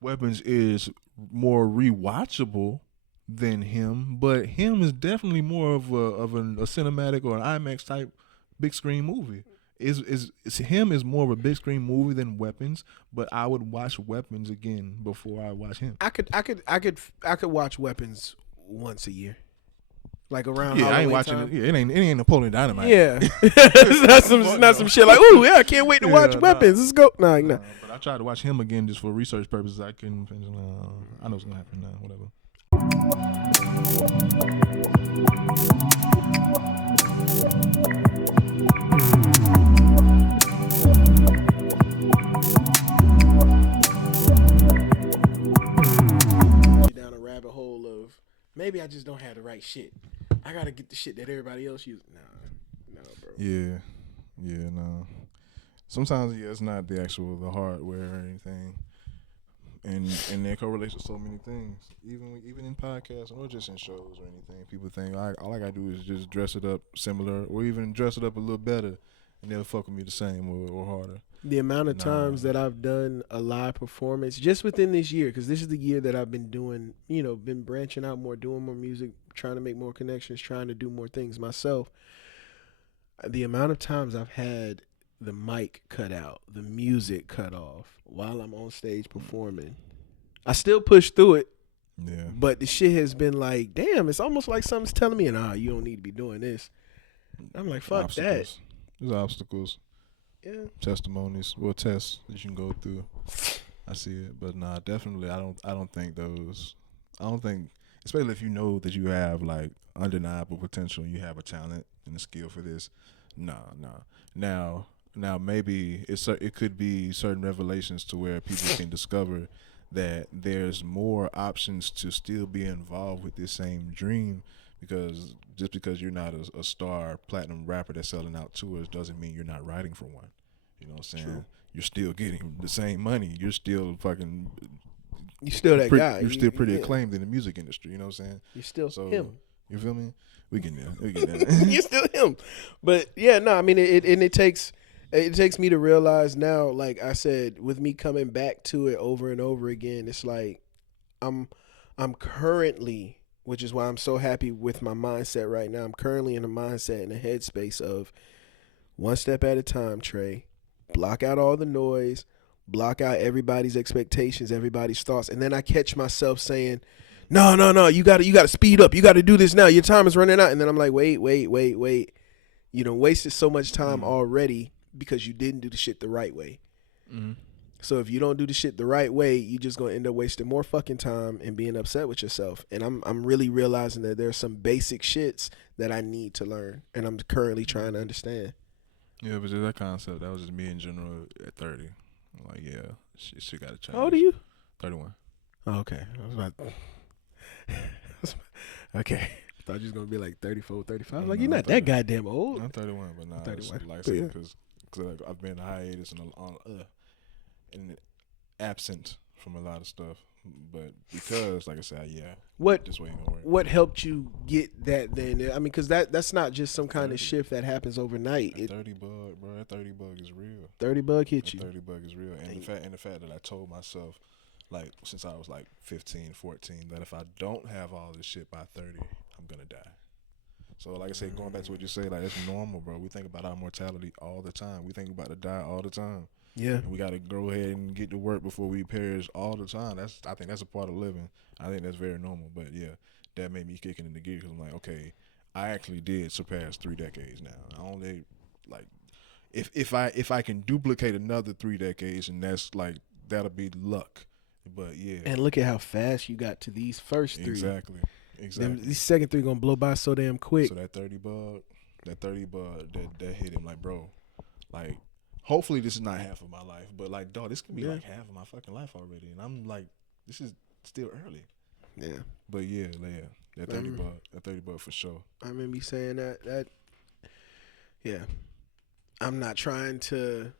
Weapons is more rewatchable than him, but him is definitely more of a cinematic or an IMAX type big screen movie. Is him is more of a big screen movie than Weapons, but I would watch Weapons again before I watch him. I could watch Weapons once a year, like around Yeah, I ain't Halloween watching time. it. Yeah, it ain't Napoleon Dynamite. Yeah, it's not some shit like, ooh, yeah, I can't wait to watch Yeah, Weapons. Let's go. Nah, nah. But I tried to watch him again just for research purposes. I couldn't finish. I know what's gonna happen now. Whatever. Down a rabbit hole of maybe I just don't have the right shit. I gotta get the shit that everybody else uses. Nah, bro. Yeah, no. Sometimes it's not the hardware or anything, and that correlates with so many things. Even in podcasts or just in shows or anything, people think all I gotta do is just dress it up similar or even dress it up a little better, and they'll fuck with me the same or harder. The amount of times that I've done a live performance just within this year, because this is the year that I've been doing, been branching out more, doing more music, trying to make more connections, trying to do more things myself. The amount of times I've had the mic cut out, the music cut off while I'm on stage performing. I still push through it, Yeah. but the shit has been like, damn, it's almost like something's telling me, nah, you don't need to be doing this. I'm like, fuck Obstacles. There's obstacles. Yeah. Testimonies or tests that you can go through. I see it, but nah, definitely I don't think those. I don't think, especially if you know that you have like undeniable potential, and you have a talent and a skill for this. Nah. Now maybe it could be certain revelations to where people can discover that there's more options to still be involved with this same dream, because just because you're not a star platinum rapper that's selling out tours doesn't mean you're not writing for one. You know what I'm saying? True. You're still getting the same money. You're still fucking. You still that guy. You're still pretty acclaimed in the music industry. You know what I'm saying? You're still him. You feel me? We get there. You're still him. But yeah, no, I mean it takes me to realize now, like I said, with me coming back to it over and over again, it's like I'm currently, which is why I'm so happy with my mindset right now. I'm currently in a mindset in a headspace of one step at a time, Trey. Block out all the noise, block out everybody's expectations, everybody's thoughts, and then I catch myself saying, No, you gotta speed up. You gotta do this now. Your time is running out. And then I'm like, wait. You done wasted so much time already because you didn't do the shit the right way. Mm-hmm. So if you don't do the shit the right way, you just gonna end up wasting more fucking time and being upset with yourself. And I'm really realizing that there's some basic shits that I need to learn, and I'm currently trying to understand. Yeah, but just that concept, that was just me in general at 30. I'm like, yeah, she got to change. How old are you? 31. Oh, okay. I was about. Okay. I thought you was gonna be like 34, 35. I'm like, you're not that goddamn old. I'm 31, but nah, 31. like I said, because like, I've been in hiatus and absent from a lot of stuff. But because, like I said, this way ain't gonna work. What helped you get that then? I mean, because that's not just some kind of shift that happens overnight. That 30 bug, bro. That 30 bug is real. 30 bug hit you. 30 bug is real, and the fact that I told myself, like since I was like 15, 14, that if I don't have all this shit by 30, I'm gonna die. So like I said, going back to what you say, like it's normal, bro. We think about our mortality all the time. We think about to die all the time. Yeah. And we got to go ahead and get to work before we perish all the time. I think that's a part of living. I think that's very normal. But yeah, that made me kicking into gear because I'm like, okay, I actually did surpass 3 decades now. I only like if I can duplicate another 3 decades, and that's like that'll be luck. But yeah. And look at how fast you got to these first 3. Exactly. These second 3 gonna blow by so damn quick. So that 30 bug, that hit him like, bro, like. Hopefully this is not half of my life, but like, dog, this could be like half of my fucking life already, and I'm like, this is still early. Yeah. But yeah, that 30 buck for sure. I remember you saying that. Yeah. I'm not trying to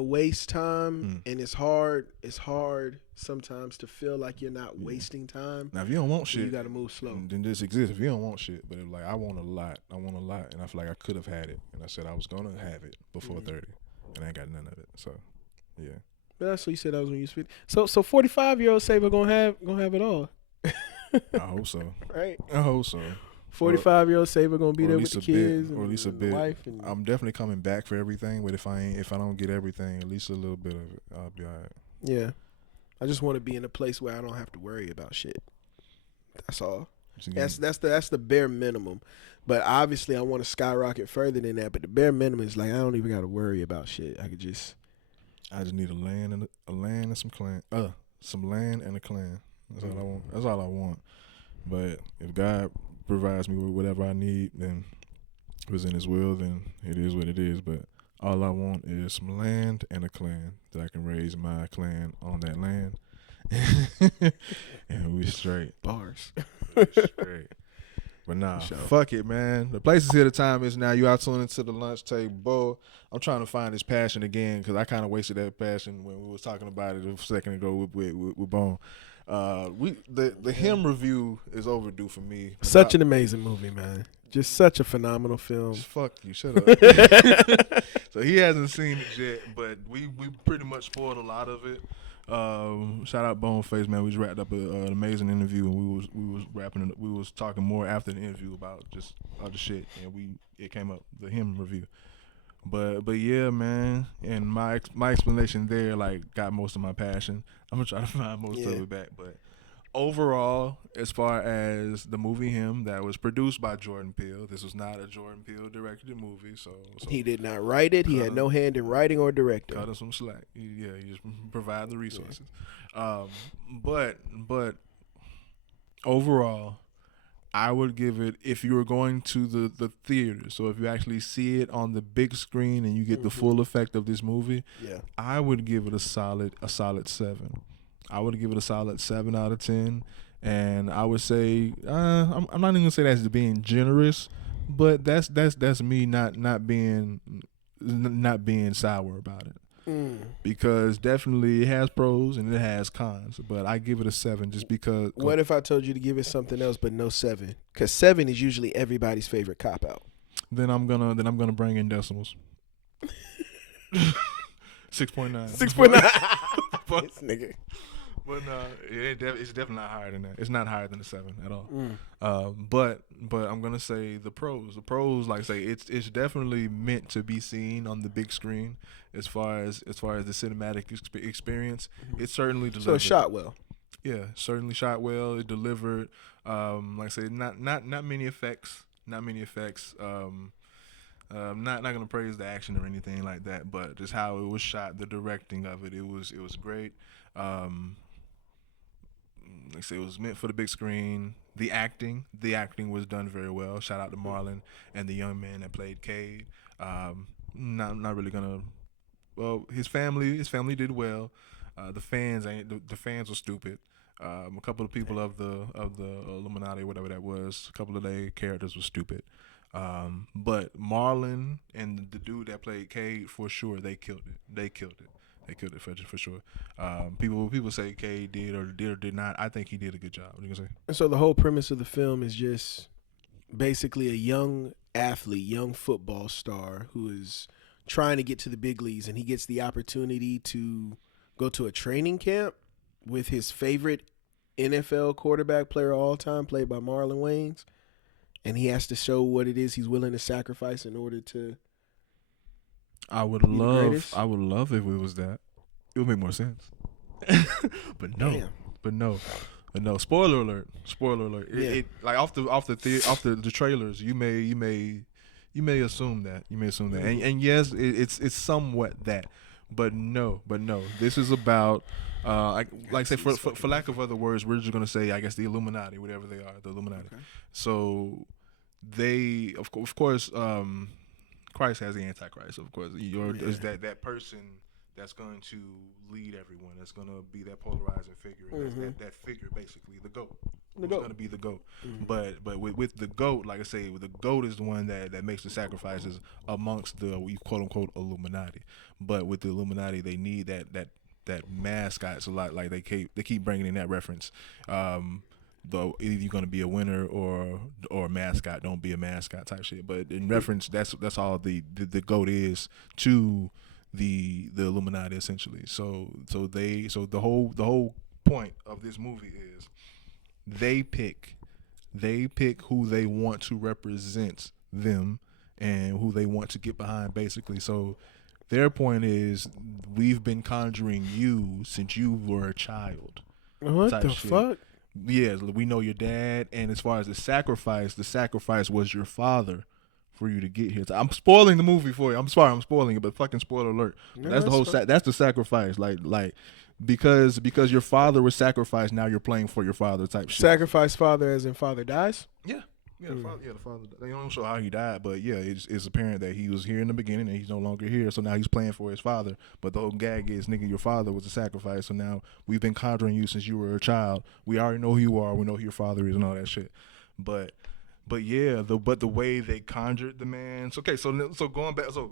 waste time, and it's hard sometimes to feel like you're not wasting time. Now, if you don't want shit, you got to move slow. Then this exists. If you don't want shit, but if, like I want a lot, and I feel like I could have had it, and I said I was gonna have it before 30, and I ain't got none of it. So, yeah. That's what you said. That was when you was 50. So 45-year-old Saber gonna have it all, I hope so. right? I hope so. 45-year-old Saber gonna be Or there at with least the a bit, kids or at least a and the bit. wife. And I'm definitely coming back for everything, but if I don't get everything, at least a little bit of it, I'll be alright. yeah, I just want to be in a place where I don't have to worry about shit. That's all. That's the bare minimum. But obviously, I want to skyrocket further than that. But the bare minimum is like I don't even got to worry about shit. I just need a land and some clan. Some land and a clan. That's all I want. That's all I want. But if God provides me with whatever I need, then it was in His will. Then it is what it is. But all I want is some land and a clan that I can raise my clan on that land, and we straight. bars. Straight. But nah, fuck it, man. The place is here. The time is now. You out tuning into the lunch table. I'm trying to find this passion again because I kind of wasted that passion when we was talking about it a second ago with Bone. The Him review is overdue for me. Such an amazing movie, man. Just such a phenomenal film. Fuck you, shut up. So he hasn't seen it yet, but we pretty much spoiled a lot of it. Shout out Boneface, man. We just wrapped up an amazing interview, and we was talking more after the interview about just other shit, and it came up the Him review. But yeah, man, and my explanation there like got most of my passion. I'm gonna try to find most of it back, but overall, as far as the movie Him, that was produced by Jordan Peele. This was not a Jordan Peele directed movie, so he did not write it. He had no hand in writing or directing. Cut us some slack. Yeah, you just provide the resources. Yeah. But overall, I would give it, if you were going to the theater, so if you actually see it on the big screen and you get the full effect of this movie, I would give it a solid 7. I would give it a solid 7 out of 10, and I would say I'm not even gonna say that's being generous, but that's me not being sour about it. Because definitely it has pros and it has cons, but I give it a 7 just because. What if I told you to give it something else but no 7? Because 7 is usually everybody's favorite cop out. Then I'm gonna bring in decimals. 6.9. 6.9. This nigga. But no, it's definitely not higher than that. It's not higher than a 7 at all. But I'm gonna say the pros. The pros, like I say, it's definitely meant to be seen on the big screen. As far as the cinematic experience, it certainly delivered. So it shot well. Yeah, certainly shot well. It delivered. Like I said, not many effects. Not many effects. Not gonna praise the action or anything like that, but just how it was shot, the directing of it, it was great. Like I say, it was meant for the big screen. The acting was done very well. Shout out to Marlon and the young man that played Cade. Not really gonna. Well, his family did well. The fans were stupid. A couple of people of the Illuminati, whatever that was, a couple of their characters were stupid. But Marlon and the dude that played Cade, for sure, they killed it. They killed it for sure. People say Cade did or did not. I think he did a good job. What are you gonna say? And so the whole premise of the film is just basically a young athlete, young football star who is trying to get to the big leagues, and he gets the opportunity to go to a training camp with his favorite NFL quarterback player of all time, played by Marlon Wayans, and he has to show what it is he's willing to sacrifice in order to. I would love if it was that. It would make more sense. But no. Spoiler alert. Yeah. It like off the trailers, you may assume that. And yes, it's somewhat that. But no. This is about like I say, for lack of other words, we're just gonna say, I guess, the Illuminati, whatever they are, the Illuminati. Okay. So they of course Christ has the Antichrist, of course. Is that person that's going to lead everyone, that's going to be that polarizing figure. And that figure, basically, the GOAT. It's going to be the GOAT. But with the GOAT, like I say, the GOAT is the one that makes the sacrifices amongst the quote-unquote Illuminati. But with the Illuminati, they need that mascot. So like they keep bringing in that reference. Though either you're gonna be a winner or a mascot, don't be a mascot type shit. But in reference, that's all the GOAT is to the Illuminati essentially. So the whole point of this movie is they pick who they want to represent them and who they want to get behind basically. So their point is we've been conjuring you since you were a child. What the fuck? Yeah, we know your dad, and as far as the sacrifice was your father for you to get here. So I'm spoiling the movie for you. I'm sorry, I'm spoiling it, but fucking spoiler alert. No, That's the whole. That's the sacrifice. Like because your father was sacrificed. Now you're playing for your father type shit. Sacrifice father as in father dies? Yeah. Yeah, the father. They don't show how he died, but yeah, it's apparent that he was here in the beginning and he's no longer here. So now he's playing for his father. But the whole gag is, nigga, your father was a sacrifice. So now we've been conjuring you since you were a child. We already know who you are. We know who your father is and all that shit. But yeah, the way they conjured the man. So going back. So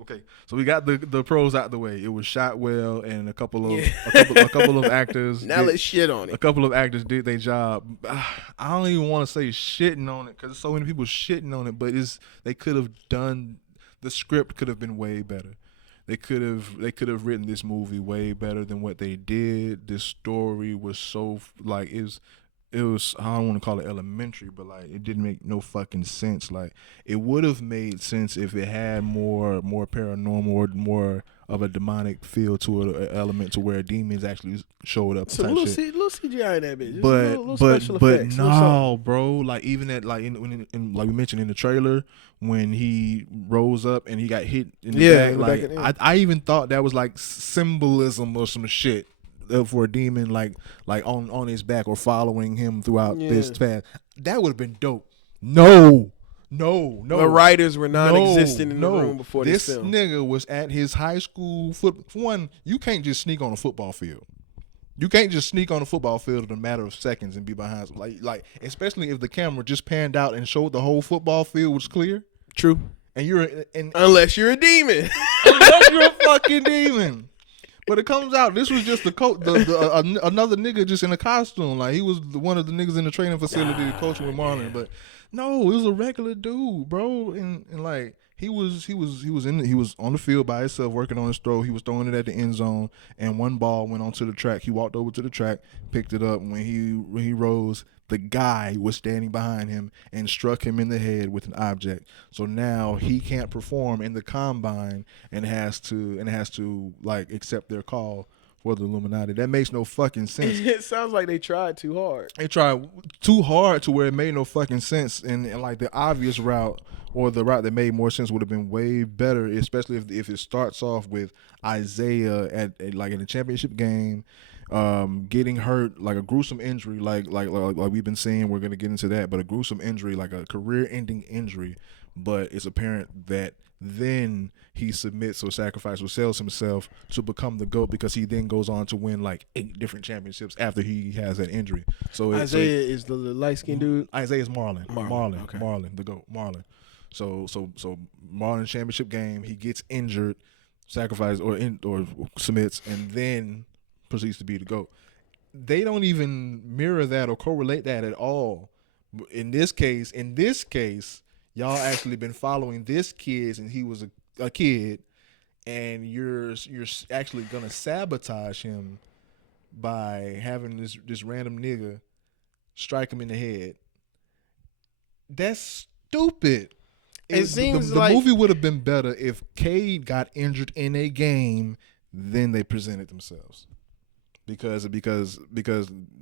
we got the pros out the way. It was shot well, and a couple of actors. Now let's shit on it. A couple of actors did their job. I don't even want to say shitting on it because so many people shitting on it. But they could have done. The script could have been way better. They could have written this movie way better than what they did. This story was so it was I don't want to call it elementary, but like it didn't make no fucking sense. Like it would have made sense if it had more paranormal or more of a demonic feel to it, an element to where demons actually showed up. So little CGI in that bitch. But no, bro. Like even at like in like we mentioned in the trailer when he rose up and he got hit in the back. Like I even thought that was like symbolism or some shit. For a demon like on his back or following him throughout this path. That would have been dope. No. The writers were non-existent in the room before this film. This nigga was at his high school foot. For one, you can't just sneak on a football field. You can't just sneak on a football field in a matter of seconds and be behind some, like especially if the camera just panned out and showed the whole football field was clear. True. And unless you're a demon. Unless you're a fucking demon. But it comes out this was just another nigga just in a costume. Like he was one of the niggas in the training facility coaching with Marlon. But no, it was a regular dude, bro. And like he was on the field by himself working on his throw. He was throwing it at the end zone, and one ball went onto the track. He walked over to the track, picked it up. When he rose, the guy was standing behind him and struck him in the head with an object. So now he can't perform in the combine and has to like accept their call for the Illuminati. That makes no fucking sense. It sounds like they tried too hard. They tried too hard to where it made no fucking sense. And like the obvious route or the route that made more sense would have been way better, especially if it starts off with Isaiah at like in the championship game. Getting hurt, like a gruesome injury, like we've been saying, we're gonna get into that, but a gruesome injury, like a career-ending injury. But it's apparent that then he submits or sacrifices or sells himself to become the GOAT because he then goes on to win like 8 different championships after he has that injury. So Isaiah is the light-skinned dude. Isaiah's Marlon. Okay. Marlon, the GOAT, Marlon. So Marlon championship game, he gets injured, sacrifices or submits, and then proceeds to be the GOAT. They don't even mirror that or correlate that at all. In this case, y'all actually been following this kid and he was a kid, and you're actually gonna sabotage him by having this random nigga strike him in the head. That's stupid. It seems the movie would have been better if Cade got injured in a game, then they presented themselves. Because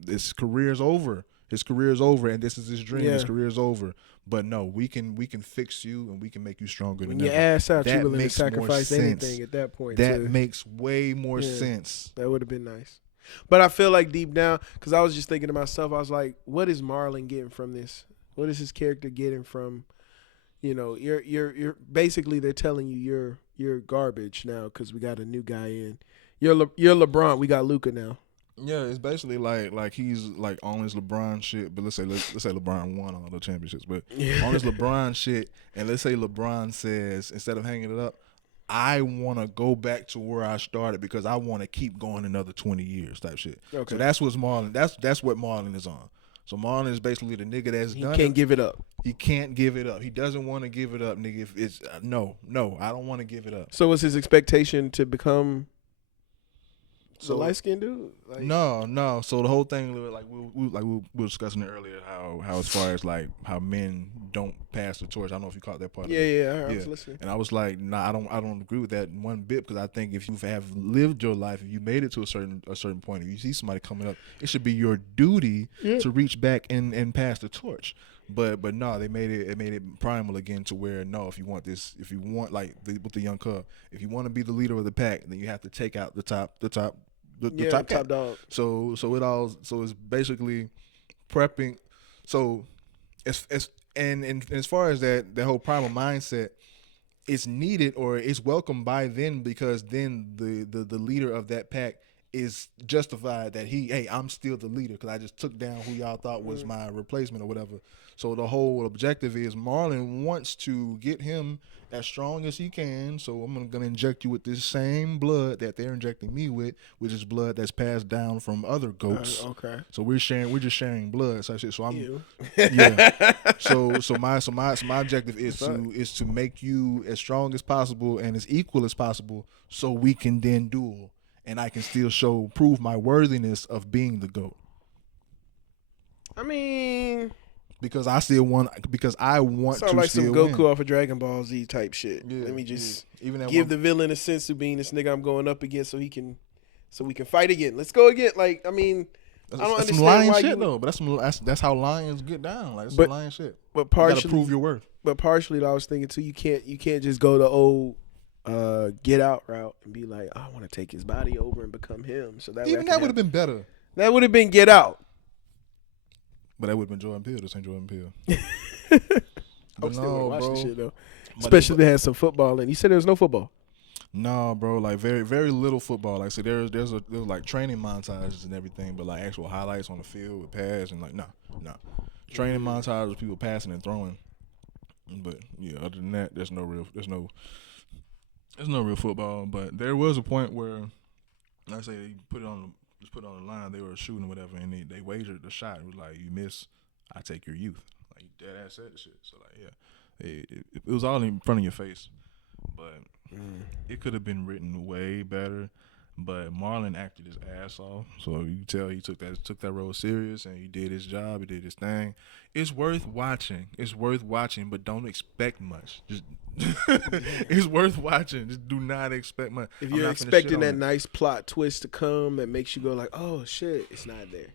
his career's over. His career's over, and this is his dream. Yeah. His career's over. But no, we can fix you, and we can make you stronger than ever. Your ass out, you willing to sacrifice anything at that point. That makes way more sense. That would have been nice. But I feel like deep down, because I was just thinking to myself, I was like, what is Marlon getting from this? What is his character getting from? You know, you're basically they're telling you you're garbage now because we got a new guy in. You're LeBron. We got Luka now. Yeah, it's basically like he's like on his LeBron shit. But let's say LeBron won all the championships. But on his LeBron shit, and let's say LeBron says instead of hanging it up, I want to go back to where I started because I want to keep going another 20 years type shit. Okay. So that's what's Marlon. That's what Marlon is on. So Marlon is basically the nigga that's He done can't it. give it up. He can't give it up. He doesn't want to give it up, nigga. If it's no, I don't want to give it up. So was his expectation to become the So light skinned dude? Like, no. So the whole thing, like we were discussing it earlier, how as far as like how men don't pass the torch. I don't know if you caught that part. Yeah, of it. yeah. I was listening. And I was like, nah, I don't agree with that one bit, because I think if you have lived your life, if you made it to a certain point, if you see somebody coming up, it should be your duty to reach back and pass the torch. But no, they made it primal again to where no, if you want like with the young cub, if you want to be the leader of the pack, then you have to take out the top top dog. So it's basically prepping. So as far as that whole primal mindset, it's needed or it's welcomed by then, because then the leader of that pack is justified that I'm still the leader because I just took down who y'all thought was my replacement or whatever. So the whole objective is Marlon wants to get him as strong as he can. So I'm gonna inject you with this same blood that they're injecting me with, which is blood that's passed down from other goats. Okay. So we're just sharing blood. So I'm yeah. So my objective is to make you as strong as possible and as equal as possible, so we can then duel. And I can still prove my worthiness of being the GOAT. I mean, because I want sound to like still some Goku win. off of Dragon Ball Z type shit. Yeah, Let me just even give the villain a sense of being this nigga I'm going up against, so we can fight again. Let's go again. Like, I mean, I don't that's understand some lion why shit though. But that's how lions get down. Like, that's some lion shit. But partially, you gotta prove your worth. But partially, I was thinking too, you can't just go the old Get Out route and be like, I want to take his body over and become him. So that even that would have been better. That would have been Get Out. But that would have been Jordan Peele. This ain't Jordan Peele. I'm still gonna watch this shit though. Especially if they had some football in. You said there was no football. No, bro. Like very, very little football. Like, so there was like training montages and everything, but like actual highlights on the field with pass and like no. Training montages with people passing and throwing. But yeah, other than that, there's no real football. But there was a point where, like I say, they put it on the line. They were shooting or whatever, and they wagered the shot. It was like, you miss, I take your youth. Like, dead ass said the shit. So like, yeah, it was all in front of your face. But it could have been written way better. But Marlon acted his ass off, so you can tell he took that role serious, and he did his job. He did his thing. It's worth watching. But don't expect much. Just it's worth watching. Just do not expect much. If you're expecting that nice plot twist to come that makes you go like, oh shit, it's not there.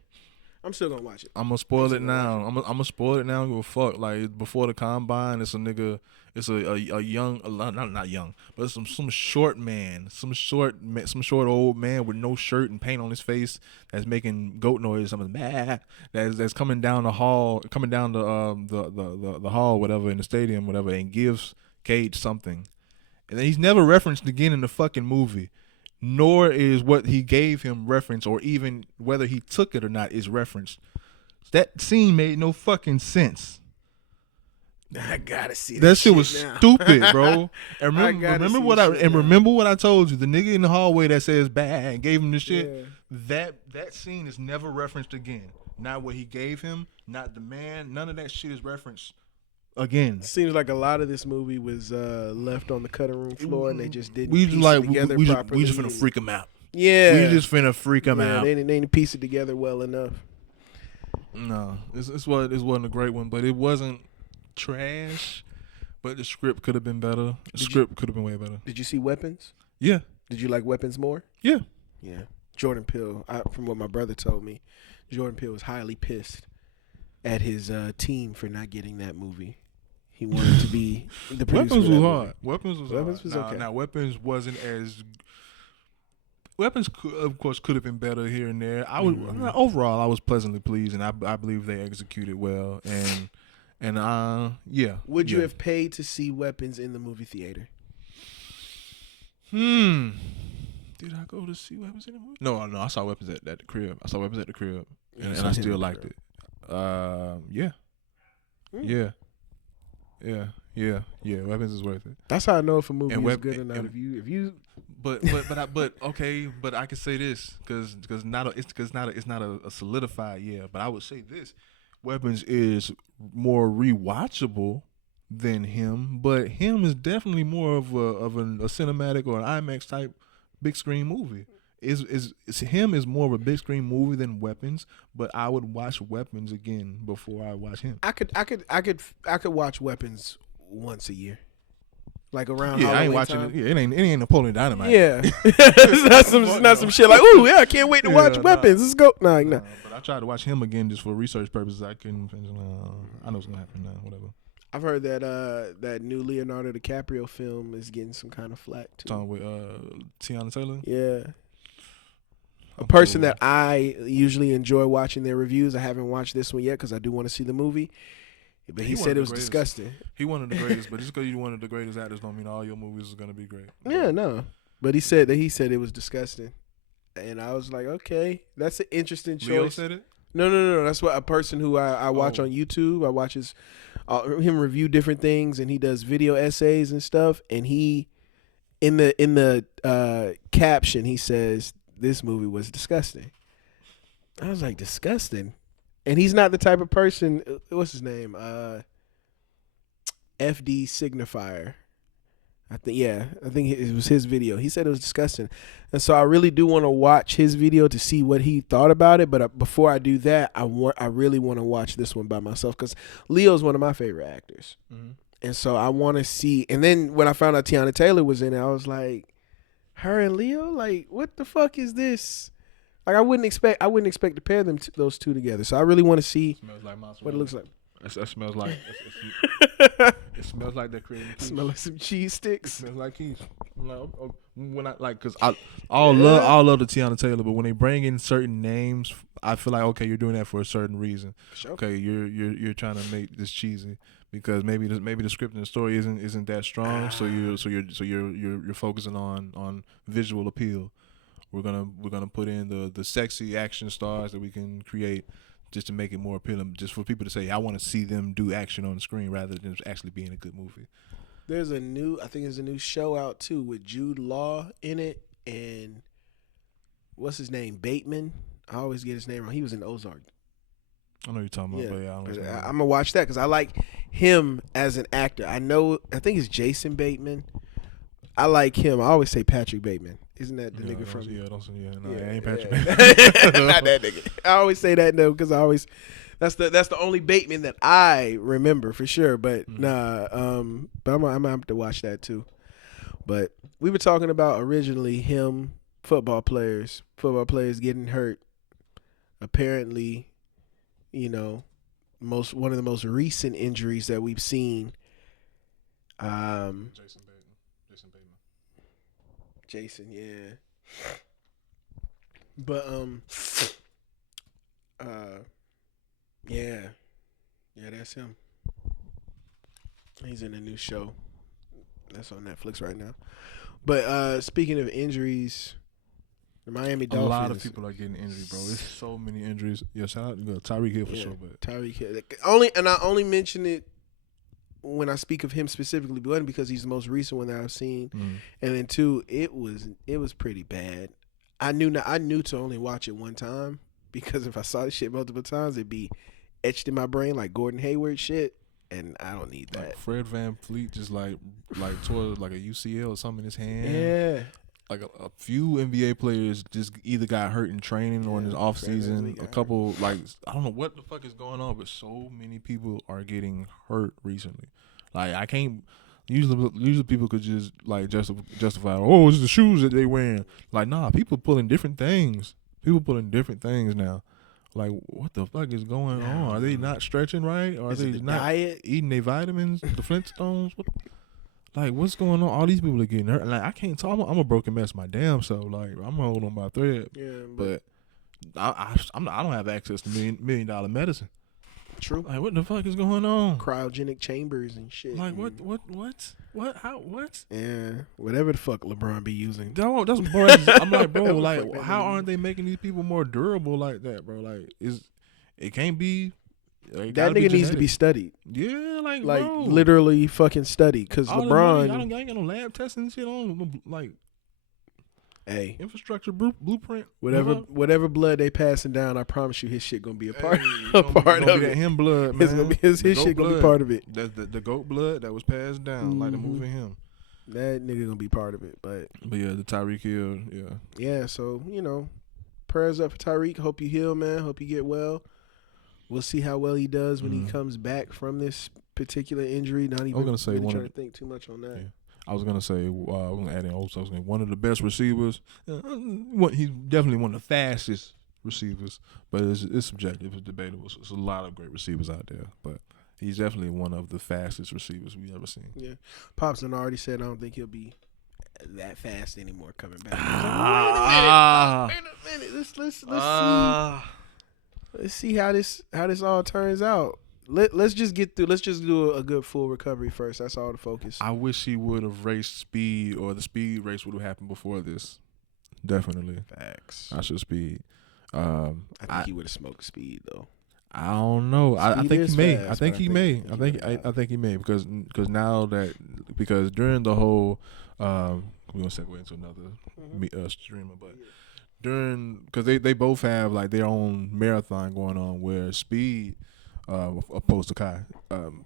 I'm still gonna watch it. I'm gonna spoil it now. I'm gonna spoil it now. Give a fuck. Like, before the combine, it's a nigga. It's a young, not young, but some short man, some short old man with no shirt and paint on his face that's making goat noise. Something that's coming down the hall, the hall, whatever, in the stadium, whatever, and gives Cage something, and then he's never referenced again in the fucking movie. Nor is what he gave him reference, or even whether he took it or not is referenced. That scene made no fucking sense. I gotta see that shit was now. Stupid, bro. And remember what I told you. The nigga in the hallway that says "bad" and gave him the shit. Yeah. That scene is never referenced again. Not what he gave him. Not the man. None of that shit is referenced again. Seems like a lot of this movie was left on the cutting room floor, and they just didn't piece it together properly. We just finna freak him out. Yeah, we just finna freak him out. They didn't piece it together well enough. No, it wasn't a great one, but it wasn't trash. But the script could have been better. The script could have been way better. Did you see Weapons? Yeah. Did you like Weapons more? Yeah. Yeah. Jordan Peele, from what my brother told me, Jordan Peele was highly pissed at his team for not getting that movie. He wanted to be the producer. Weapons was hard. Weapons was okay. Now, Weapons wasn't as. Weapons, of course, could have been better here and there. Overall, I was pleasantly pleased, and I believe they executed well. And yeah. Would you have paid to see Weapons in the movie theater? Did I go to see Weapons in the movie? No, I saw Weapons at the crib. And I still liked it. Yeah. Yeah. Weapons is worth it. That's how I know if a movie is good or not. If you. But okay. But I can say this because it's not a solidified. Yeah. But I would say this: Weapons is more rewatchable than him, but him is definitely more of a cinematic or an IMAX type big screen movie. Is him is more of a big screen movie than Weapons, but I would watch Weapons again before I watch him. I could watch Weapons once a year, like around Yeah, I ain't Halloween watching time. it. Yeah, it ain't Napoleon Dynamite. Yeah, it's not some shit like, ooh, yeah, I can't wait to watch nah. Weapons. Let's go. Nah. But I tried to watch him again just for research purposes. I couldn't finish. I know what's gonna happen now. Whatever. I've heard that that new Leonardo DiCaprio film is getting some kind of flack too. Talking with Tiana Taylor. Yeah. A I'm person cool. that I usually enjoy watching their reviews. I haven't watched this one yet because I do want to see the movie. But he one said of it the was greatest. disgusting. He one of the greatest, but just because you're one of the greatest actors don't mean all your movies is gonna be great. Yeah, no. But he said it was disgusting. And I was like, okay, that's an interesting choice. Leo said it. No. That's what a person who I watch on YouTube. I watch him review different things, and he does video essays and stuff. And he, in the caption, he says this movie was disgusting. I was like, disgusting, and he's not the type of person. What's his name? FD Signifier. I think it was his video. He said it was disgusting, and so I really do want to watch his video to see what he thought about it. But before I do that, I really want to watch this one by myself because Leo's one of my favorite actors, and so I want to see. And then when I found out Tiana Taylor was in it, I was like, her and Leo, like, what the fuck is this? Like, I wouldn't expect to pair those two together. So I really want to see what it looks like. That smells like. It smells like they're creating. Smell like some cheese sticks. It smells like cheese. I'm like, when I like, cause I love the Tiana Taylor, but when they bring in certain names, I feel like okay, you're doing that for a certain reason. Sure. Okay, you're trying to make this cheesy because maybe the script and the story isn't that strong. So you're focusing on visual appeal. We're gonna put in the sexy action stars that we can create. Just to make it more appealing, just for people to say, I want to see them do action on the screen rather than actually being a good movie. There's a new show out too with Jude Law in it and what's his name, Bateman. I always get his name wrong. He was in Ozark. I know you're talking about, but yeah, I'm gonna watch that because I like him as an actor. I think it's Jason Bateman. I like him. I always say Patrick Bateman. Isn't that the nigga from? It ain't Patrick. Not that nigga. I always say that though because that's the only Bateman that I remember for sure. But but I'm gonna have to watch that too. But we were talking about originally football players getting hurt. Apparently, one of the most recent injuries that we've seen. Jason, yeah. But yeah, that's him. He's in a new show that's on Netflix right now. But speaking of injuries, the Miami Dolphins. A lot of people are getting injured, bro. There's so many injuries. Yeah, shout out to Tyreek Hill for sure. But Tyreek Hill, I only mention it when I speak of him specifically, one, because he's the most recent one that I've seen, and then two, it was pretty bad. I knew to only watch it one time because if I saw the shit multiple times, it'd be etched in my brain like Gordon Hayward shit, and I don't need that. Like Fred VanVleet just like tore like a UCL or something in his hand. Yeah. Like a few NBA players just either got hurt in training or in the off season. A couple, like, I don't know what the fuck is going on, but so many people are getting hurt recently. Like, I can't. Usually people could just like justify. Oh, it's the shoes that they wearing. Like, nah, people pulling different things. People pulling different things now. Like, what the fuck is going on? Are they not stretching right? Or are they not diet? Eating their vitamins? The Flintstones? Like, what's going on? All these people are getting hurt. Like, I can't talk. I'm a broken mess my damn self. Like, I'm holding on by a thread. Yeah, but I don't have access to $1 million medicine. True. Like, what the fuck is going on? Cryogenic chambers and shit. Like, what? How? What? Yeah, whatever the fuck LeBron be using. That's bro. I'm like, bro. Like, how aren't they making these people more durable like that, bro? Like, it can't be. That nigga needs to be studied. Yeah, like bro. Literally fucking studied. Because LeBron, I ain't got no lab testing and shit on. Like, Hey, infrastructure blueprint. whatever blood they passing down, I promise you, his shit gonna be a part, Hey, a part gonna of be it. that him blood, man. It's gonna be his shit gonna be part of it. That's the goat blood that was passed down, like the movie him. That nigga gonna be part of it, but yeah, the Tyreek Hill, yeah. So prayers up for Tyreek. Hope you heal, man. Hope you get well. We'll see how well he does when he comes back from this particular injury. Not even really trying to think too much on that. Yeah. I was gonna say, I'm gonna add in also one of the best receivers. He's definitely one of the fastest receivers, but it's subjective. It's debatable. So it's a lot of great receivers out there, but he's definitely one of the fastest receivers we've ever seen. Yeah, Pops done already said I don't think he'll be that fast anymore coming back. Wait a minute. Let's see how this all turns out. Let's just get through. Let's just do a good full recovery first. That's all the focus. I wish he would have raced speed, or the speed race would have happened before this. Definitely. Facts. I should speed. I think he would have smoked speed though. I don't know. I think he may. I think he may. I think he may because during the whole we're gonna segue into another streamer, but because they both have like their own marathon going on where Speed opposed to Kai,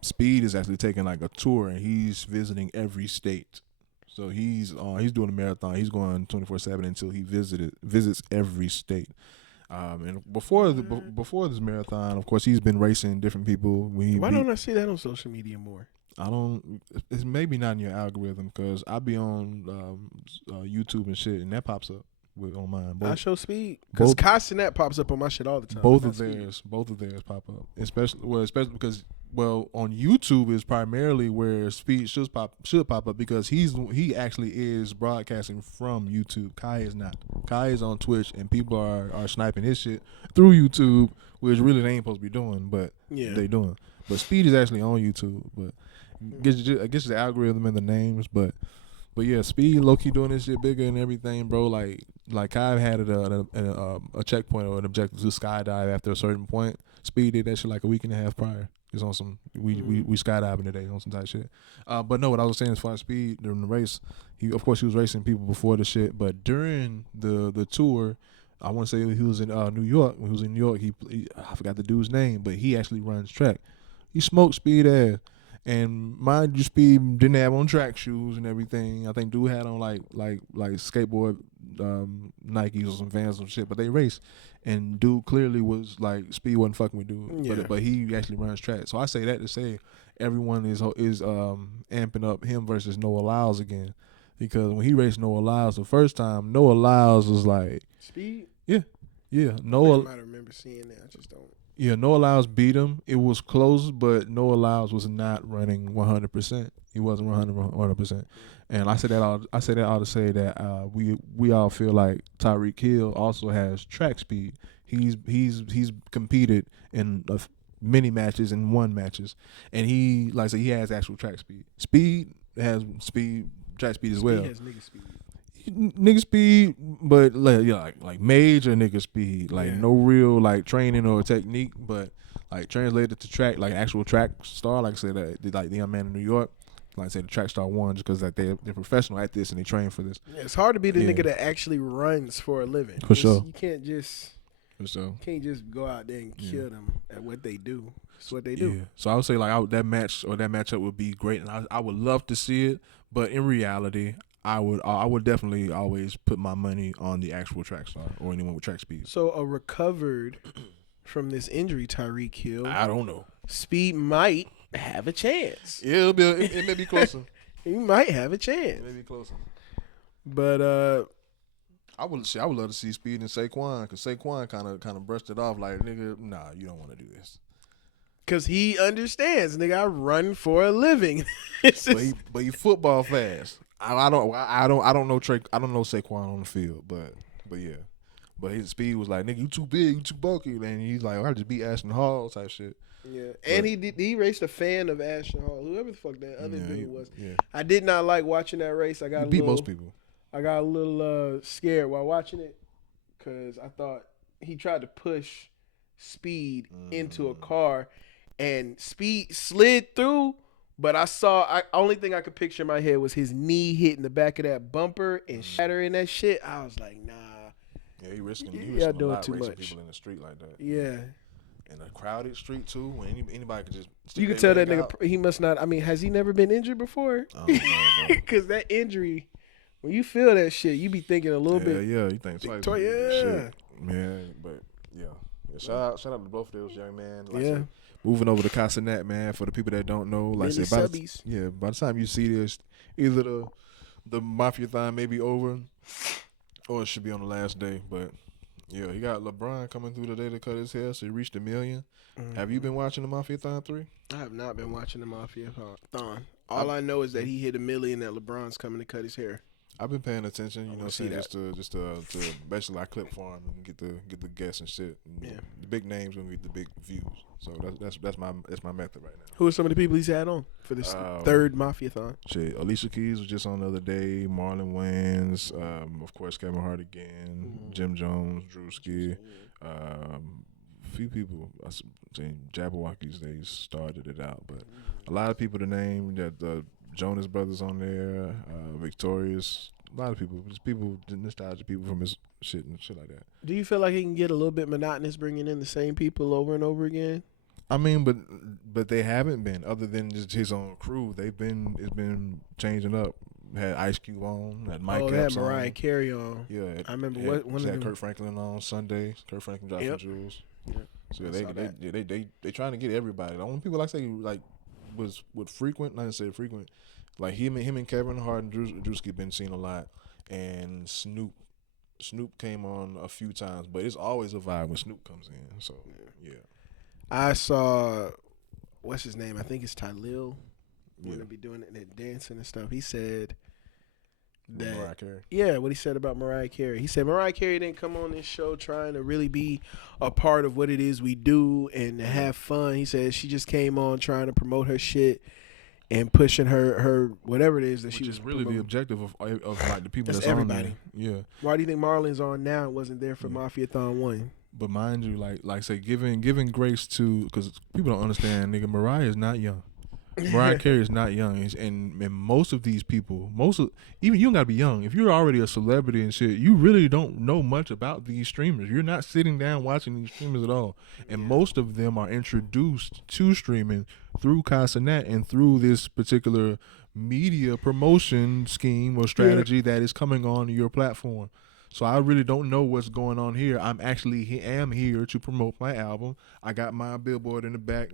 Speed is actually taking like a tour and he's visiting every state. So he's doing a marathon. He's going 24/7 until he visits every state. And before this marathon, of course, he's been racing different people. Why don't I see that on social media more? It's maybe not in your algorithm because I be on YouTube and shit, and that pops up on mine. I show Speed because Cenat pops up on my shit all the time. Both of theirs pop up, especially because on YouTube is primarily where Speed should pop up because he actually is broadcasting from YouTube. Kai is not. Kai is on Twitch and people are sniping his shit through YouTube, which really they ain't supposed to be doing, but they doing. But Speed is actually on YouTube, but I guess the algorithm and the names, but yeah, Speed low key doing this shit bigger and everything, bro. Like Kai had a checkpoint or an objective to skydive after a certain point. Speed did that shit like a week and a half prior. It's on some we skydiving today on some type shit. But no, what I was saying as far as Speed during the race, he was racing people before the shit, but during the tour, I want to say he was in New York. When he was in New York, I forgot the dude's name, but he actually runs track. He smoked Speed ass. And mind you, Speed didn't have on track shoes and everything. I think dude had on like skateboard Nikes or some Vans or shit, but they raced. And dude clearly was like Speed wasn't fucking with dude, but he actually runs track. So I say that to say everyone is amping up him versus Noah Lyles again, because when he raced Noah Lyles the first time, Noah Lyles was like Speed. Yeah. Noah. I might remember seeing that. I just don't. Yeah, Noah Lyles beat him. It was close, but Noah Lyles was not running 100%. He wasn't 100%. And I say that all to say that we all feel like Tyreek Hill also has track speed. He's competed in many matches, and he has actual track speed. Speed has track speed as well. He has nigga speed. Nigga speed, but like major nigga speed, no real like training or technique, but like translated to track, like actual track star. Like I said, like the young man in New York, like I said, the track star won just because they're professional at this and they train for this. Yeah, it's hard to be the nigga that actually runs for a living. For sure, you can't just go out there and kill them at what they do. It's what they do. Yeah. So I would say like that matchup would be great, and I would love to see it, but in reality, I would definitely always put my money on the actual track star or anyone with track speed. So a recovered from this injury, Tyreek Hill. I don't know. Speed might have a chance. Yeah, it may be closer. He might have a chance. It may be closer. But I would love to see Speed and Saquon, because Saquon kind of brushed it off like, nigga, nah, you don't want to do this. Cause he understands, nigga. I run for a living. But he football fast. I don't know Saquon on the field, but yeah. But his speed was like, nigga, you too big, you too bulky, and he's like, I just beat Ashton Hall type shit. Yeah, and he raced a fan of Ashton Hall, whoever the fuck that other dude was. Yeah. I did not like watching that race. I got most people. I got a little scared while watching it because I thought he tried to push Speed into a car, and Speed slid through, But only thing I could picture in my head was his knee hitting the back of that bumper and shattering that shit. I was like, nah. Yeah, he risking Y'all a doing lot too racing much. people in the street like that. Yeah. In a crowded street too, when anybody could just You can tell that nigga, he must not. I mean, has he never been injured before? I don't know, bro. Because that injury, when you feel that shit, you be thinking a little bit. Yeah, you think twice. Yeah. Man, but yeah. Shout out to both of those young men. Like Yeah. Moving over to Cenat, man. For the people that don't know, like I said, by the time you see this, either the Mafiathon may be over, or it should be on the last day. But yeah, he got Lebron coming through today to cut his hair, so he reached 1 million. Mm-hmm. Have you been watching the Mafiathon 3? I have not been watching the Mafiathon. All I know is that he hit 1 million. That LeBron's coming to cut his hair. I've been paying attention, just to basically I clip for him and get the guests and shit. And yeah, the big names gonna get the big views. So that's my method right now. Who are some of the people he's had on for this third Mafiathon? Shit, Alicia Keys was just on the other day. Marlon Wayans, of course Kevin Hart again, Jim Jones, Drewski, a few people. I seen Jabberwockies. They started it out, but a lot of people to name that the Jonas Brothers on there, Victorious, a lot of people, just people, nostalgia people from his shit and shit like that. Do you feel like he can get a little bit monotonous bringing in the same people over and over again? I mean, but they haven't been, other than just his own crew. It's been changing up. Had Ice Cube on, had Mike Epps had Mariah Carey on. Yeah, I remember one of them. Kurt Franklin on Sunday. Kurt Franklin dropping jewels. Yep. So they trying to get everybody. The only people would frequent, not necessarily frequent, like him and Kevin Hart and Drewski been seen a lot, and Snoop came on a few times, but it's always a vibe when Snoop comes in. So yeah. I saw, what's his name? I think it's Tylil. Going to be doing it and dancing and stuff. He said that Mariah Carey. Yeah, what he said about Mariah Carey. He said Mariah Carey didn't come on this show trying to really be a part of what it is we do and to have fun. He said she just came on trying to promote her shit and pushing her whatever it is that she was really promoting. The objective of like the people that's everybody. On there. Yeah. Why do you think Marlon's on now and wasn't there for Mafiathon 1? But mind you, like say giving grace to, because people don't understand, nigga, Mariah is not young. Mariah Carey is not young, and most of these people, even you don't gotta be young. If you're already a celebrity and shit, you really don't know much about these streamers. You're not sitting down watching these streamers at all, and most of them are introduced to streaming through Cenat and through this particular media promotion scheme or strategy that is coming on your platform. So I really don't know what's going on here. I'm actually am here to promote my album. I got my billboard in the back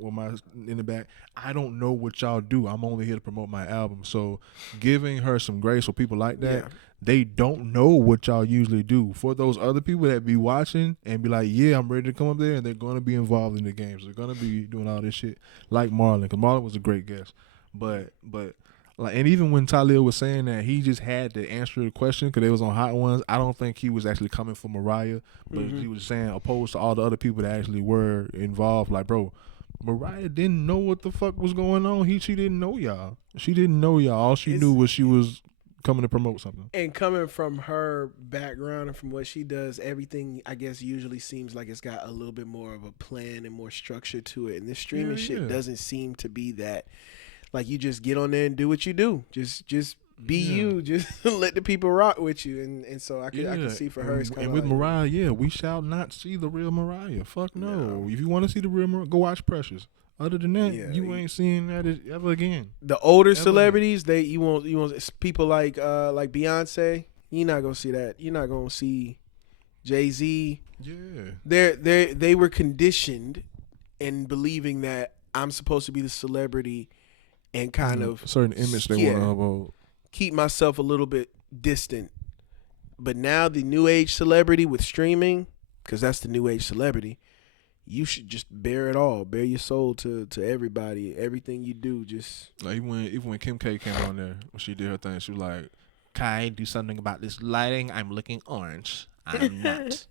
I don't know what y'all do. I'm only here to promote my album. So giving her some grace for people like that, they don't know what y'all usually do. For those other people that be watching and be like, yeah, I'm ready to come up there, and they're going to be involved in the games. They're going to be doing all this shit like Marlon, because Marlon was a great guest. But like, and even when Tylil was saying that he just had to answer the question because they was on Hot Ones, I don't think he was actually coming for Mariah, but he was saying opposed to all the other people that actually were involved. Like, bro, Mariah didn't know what the fuck was going on. She didn't know y'all. She didn't know y'all. All she knew was she was coming to promote something. And coming from her background and from what she does, everything I guess usually seems like it's got a little bit more of a plan and more structure to it. And this streaming shit doesn't seem to be that. Like, you just get on there and do what you do. Just be you. Just let the people rock with you. And so I can see for her it's kind of with Mariah, we shall not see the real Mariah. Fuck no. If you want to see the real Mariah, go watch Precious. Other than that, you ain't seeing that ever again. The older celebrities, you want people like Beyonce. You're not gonna see that. You're not gonna see Jay-Z. Yeah. They were conditioned in believing that I'm supposed to be the celebrity and kind of a certain image they want to uphold. Keep myself a little bit distant. But now the new age celebrity with streaming, because that's the new age celebrity, you should just bear it all. Bear your soul to everybody. Everything you do, just like even when Kim K came on there, when she did her thing, she was like, Kai, do something about this lighting. I'm looking orange. I'm not.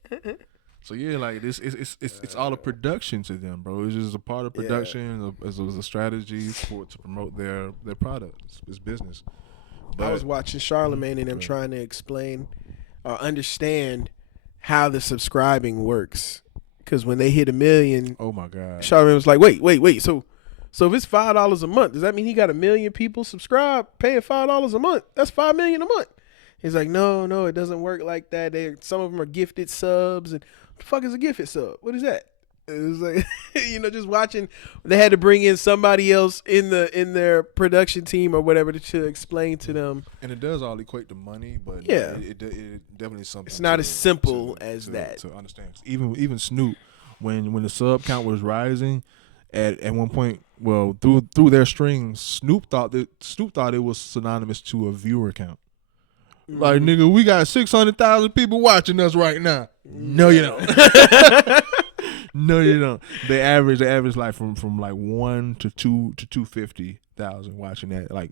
So yeah, like this, it's all a production to them, bro. It's just a part of production, as a strategy to promote their product. It's business. But I was watching Charlamagne and them trying to explain or understand how the subscribing works, because when they hit 1 million, oh my god, Charlamagne was like, wait. So if it's $5 a month, does that mean he got 1 million people subscribe paying $5 a month? That's $5 million a month. He's like, no, it doesn't work like that. Some of them are gifted subs, and what the fuck is a gifted sub? What is that? It was like, just watching. They had to bring in somebody else in their production team or whatever to explain to them. And it does all equate to money, but yeah, it definitely is something. It's not as simple as that to understand. Even Snoop, when the sub count was rising, at one point, well, through their streams, Snoop thought it was synonymous to a viewer count. Mm-hmm. Like, nigga, we got 600,000 people watching us right now. No, you don't. No, you don't. They average like from like 1 to 2 to 250,000 watching that like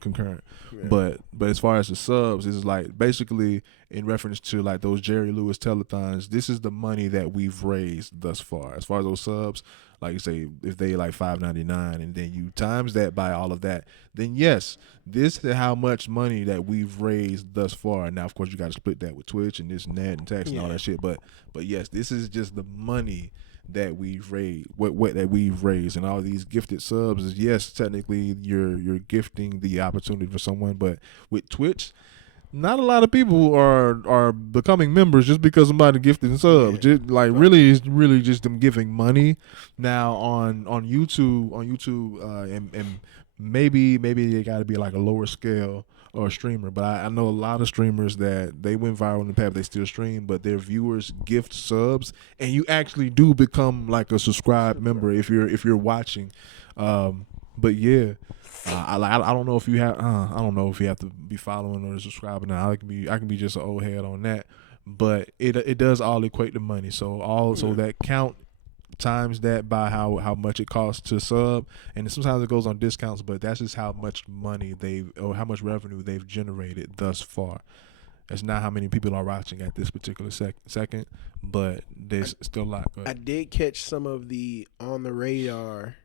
concurrent. Yeah. But as far as the subs, it's like basically in reference to like those Jerry Lewis telethons. This is the money that we've raised thus far. As far as those subs, like you say, if they like $5.99 and then you times that by all of that, then yes, this is how much money that we've raised thus far. Now, of course, you got to split that with Twitch and this and that and tax and all that shit. But yes, this is just the money that we've raised, what that we've raised, and all these gifted subs is, yes, technically you're gifting the opportunity for someone, but with Twitch, not a lot of people are becoming members just because somebody gifted subs. Just, like really, it's really just them giving money. Now on YouTube, and maybe they got to be like a lower scale or a streamer, but I know a lot of streamers that they went viral in the past, they still stream, but their viewers gift subs, and you actually do become like a subscribed member if you're watching. But yeah, I don't know if you have I don't know if you have to be following or subscribing. Now I can be just an old head on that, but it does all equate to money. So that count times that by how much it costs to sub, and sometimes it goes on discounts, but that's just how much money how much revenue they've generated thus far. It's not how many people are watching at this particular second, but there's still a lot. I did catch some of the On the Radar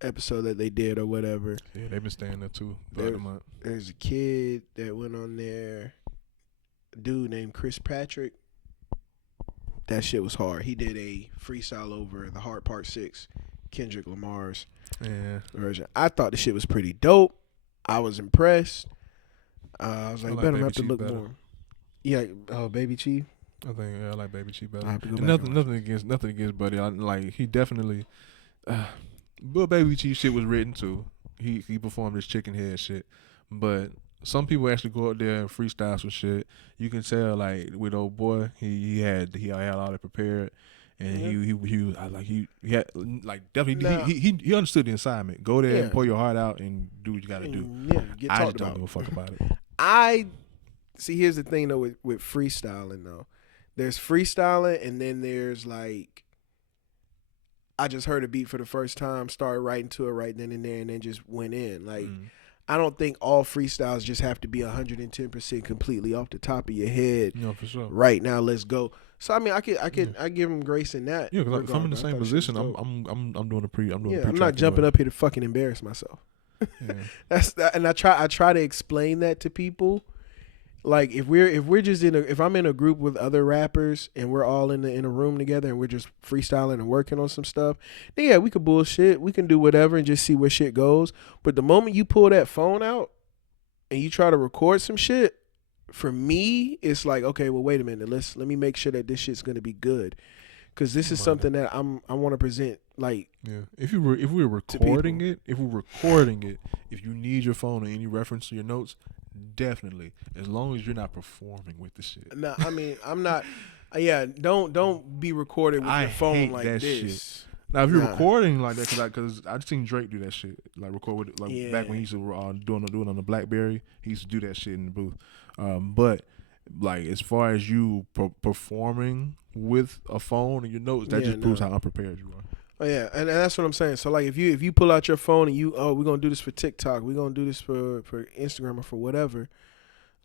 episode that they did or whatever. Yeah, they've been staying there too throughout the month. There's a kid that went on there, a dude named Chris Patrick. That shit was hard. He did a freestyle over the Hard Part 6, Kendrick Lamar's version. I thought the shit was pretty dope. I was impressed. I was like, better have to look better. More. Yeah, Baby Chief. I think I like Baby Chief better. Nothing against Buddy. Like he definitely. But Baby Chief shit was written too. He performed his chicken head shit, but some people actually go out there and freestyle some shit. You can tell, like with old boy, he had all that prepared, and he had like definitely he understood the assignment. Go there and pour your heart out and do what you got to do. Yeah, I just don't give a fuck about it. I see. Here's the thing though with freestyling though, there's freestyling and then there's like, I just heard a beat for the first time, started writing to it right then and there, and then just went in like. I don't think all freestyles just have to be 110% completely off the top of your head. No, for sure. Right now, let's go. So I mean, I give him grace in that. Yeah, because if I'm in the same position, I'm doing a pre. I'm not jumping up here to fucking embarrass myself. Yeah. That's that, and I try to explain that to people. Like if I'm in a group with other rappers and we're all in a room together and we're just freestyling and working on some stuff, then yeah, we could bullshit, we can do whatever and just see where shit goes. But the moment you pull that phone out and you try to record some shit, for me, it's like, okay, well, wait a minute, let me make sure that this shit's gonna be good, because this is something that I want to present. Like, yeah, if we're recording it, if you need your phone or any reference to your notes. Definitely, as long as you're not performing with the shit. No, I mean I'm not. Yeah, don't be recorded with your phone like this. Shit. Now, if you're recording like that, because I just seen Drake do that shit, like record with it, back when he used to doing it on the BlackBerry, he used to do that shit in the booth. But like as far as you performing with a phone and your notes, that just proves how unprepared you are. Oh yeah, and that's what I'm saying. So like if you pull out your phone and we're gonna do this for TikTok, we're gonna do this for Instagram or for whatever.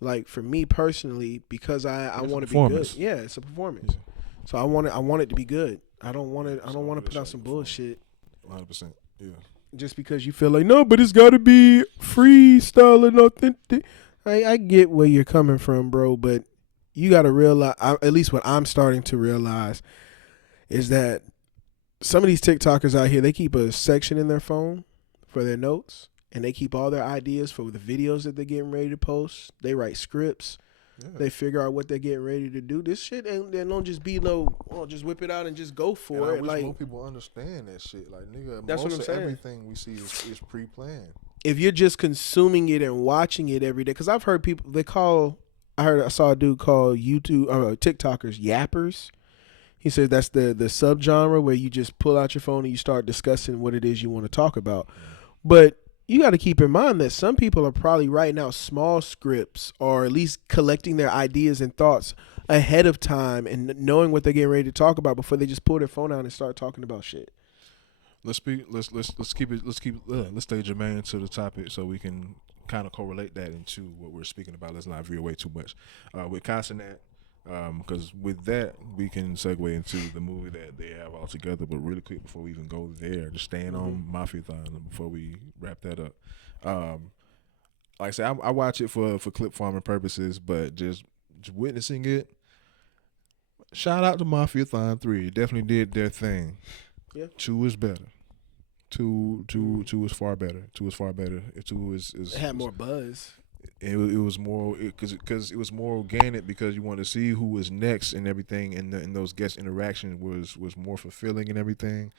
Like for me personally, because I want to be good. Yeah, it's a performance. Yeah. So I want it to be good. I don't want to put out some bullshit. 100%. Yeah. Just because you feel like no, but it's got to be freestyle and authentic. I get where you're coming from, bro, but you got to realize. At least what I'm starting to realize is that some of these TikTokers out here, they keep a section in their phone for their notes, and they keep all their ideas for the videos that they're getting ready to post. They write scripts. Yeah. They figure out what they're getting ready to do. This shit ain't, they don't just be no, oh, just whip it out and just go for it. I wish like more people understand that shit. Like, nigga, that's what I'm most of saying. everything we see is pre-planned. If you're just consuming it and watching it every day, because I've heard people I saw a dude call TikTokers yappers. He said that's the subgenre where you just pull out your phone and you start discussing what it is you want to talk about. But you got to keep in mind that some people are probably writing out small scripts or at least collecting their ideas and thoughts ahead of time and knowing what they're getting ready to talk about before they just pull their phone out and start talking about shit. Let's stay germane to the topic so we can kind of correlate that into what we're speaking about. Let's not veer away too much. With Cenat, because with that we can segue into the movie that they have all together. But really quick before we even go there, just staying on Mafiathon before we wrap that up. Like I said, I watch it for clip farming purposes, but just witnessing it. Shout out to Mafiathon 3. It definitely did their thing. Yeah. 2 is better. Two is far better. 2 is far better. 2 is It had more buzz. It was more because it was more organic because you wanted to see who was next and everything, and those guest interactions was more fulfilling and everything.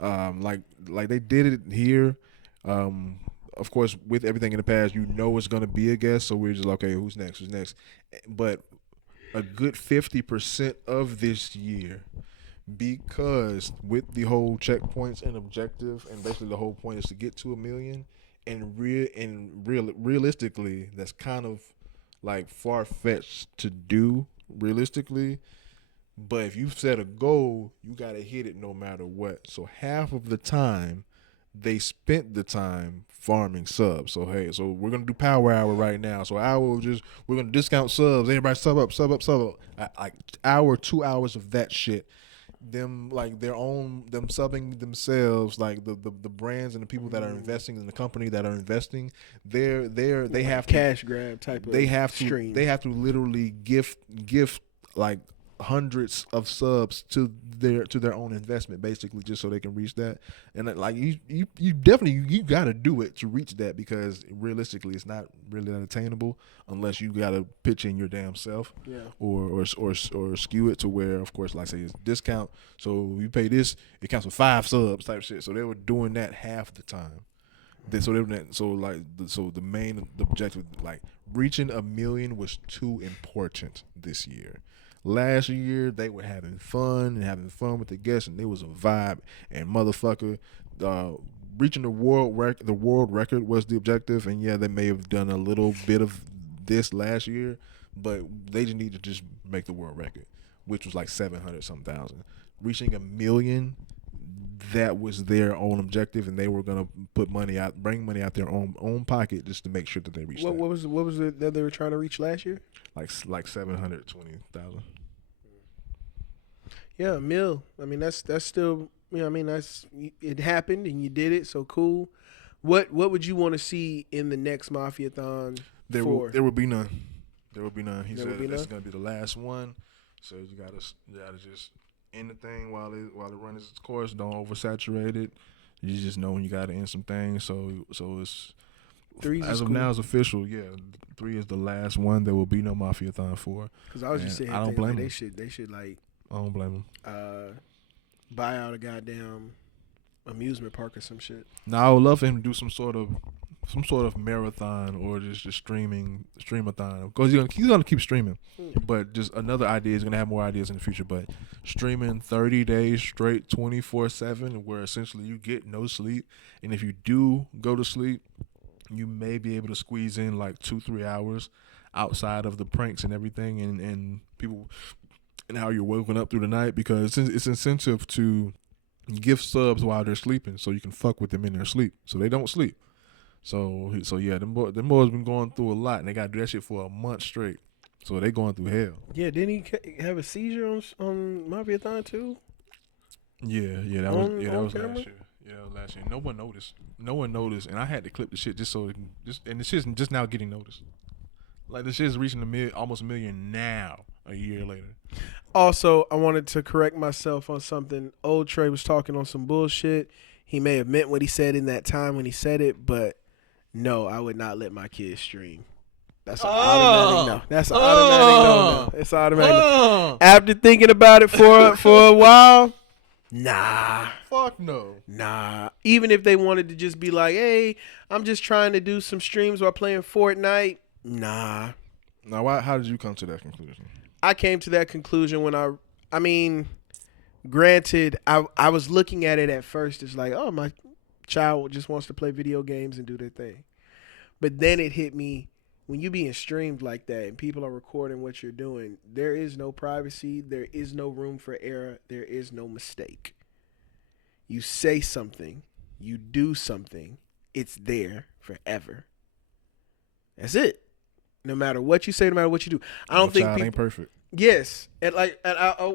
Like they did it here. Of course, with everything in the past, you know it's gonna be a guest, so we're just like, okay, who's next? But a good 50% of this year, because with the whole checkpoints and objective, and basically the whole point is to get to 1 million, and realistically, that's kind of like far fetched to do realistically. But if you set a goal, you gotta hit it no matter what. So half of the time, they spent the time farming subs. So hey, so we're gonna do power hour right now. So we're gonna discount subs. Everybody sub up. Like hour, 2 hours of that shit. Them like them subbing themselves, like the brands and the people that are investing in the company that are investing, they have cash grab type of stream. They have to literally gift like hundreds of subs to their own investment, basically, just so they can reach that. And like you definitely you got to do it to reach that, because realistically it's not really unattainable unless you got to pitch in your damn self, or skew it to where, of course, like I say, it's discount. So you pay this, it counts for 5 subs type shit. So they were doing that half the time. So the main objective, like reaching 1 million, was too important this year. Last year they were having fun with the guests, and it was a vibe. And motherfucker, reaching the world record was the objective. And yeah, they may have done a little bit of this last year, but they just need to just make the world record, which was like 700 something thousand. Reaching 1 million, that was their own objective, and they were gonna bring money out their own pocket just to make sure that they reached. What was it that they were trying to reach last year? Like 720,000. Yeah, $1 million. I mean, that's still. I mean, that's it happened and you did it, so cool. What would you want to see in the next Mafiathon? There will be none. There will be none. He said this is gonna be the last one, so you gotta just end the thing while it runs its course. Don't oversaturate it. You just know when you gotta end some things. So it's 3 as of now, it's official. Yeah, 3 is the last one. There will be no Mafiathon 4. Because I was just saying, I don't blame them. They should like. I don't blame them. Buy out a goddamn amusement park or some shit. Now I would love for him to do some sort of marathon, or just streamathon, because he's gonna keep streaming. But just another idea, he's gonna have more ideas in the future. But streaming 30 days straight, 24/7, where essentially you get no sleep, and if you do go to sleep, you may be able to squeeze in like 2-3 hours outside of the pranks and everything, and people, and how you're woken up through the night, because it's incentive to give subs while they're sleeping, so you can fuck with them in their sleep, so they don't sleep. So yeah, them boys been going through a lot, and they got to do that shit for a month straight. So they going through hell. Yeah, didn't he have a seizure on Mafiathon too? Yeah, that was last year. Yeah, last year. No one noticed, and I had to clip the shit and the shit's just now getting noticed. Like, the shit's reaching almost 1 million now. a year later. Also, I wanted to correct myself on something. Old Trey was talking on some bullshit. He may have meant what he said in that time when he said it, but no, I would not let my kids stream. That's an automatic no. That's an automatic no. It's automatic no. After thinking about it for a while, nah. Fuck no. Nah. Even if they wanted to just be like, hey, I'm just trying to do some streams while playing Fortnite, nah. Now, how did you come to that conclusion? I came to that conclusion when I mean, granted, I was looking at it at first as like, oh, my child just wants to play video games and do their thing. But then it hit me, when you being streamed like that and people are recording what you're doing, there is no privacy, there is no room for error, there is no mistake. You say something, you do something, it's there forever. That's it. No matter what you say, no matter what you do. I don't think people ain't perfect. Yes, and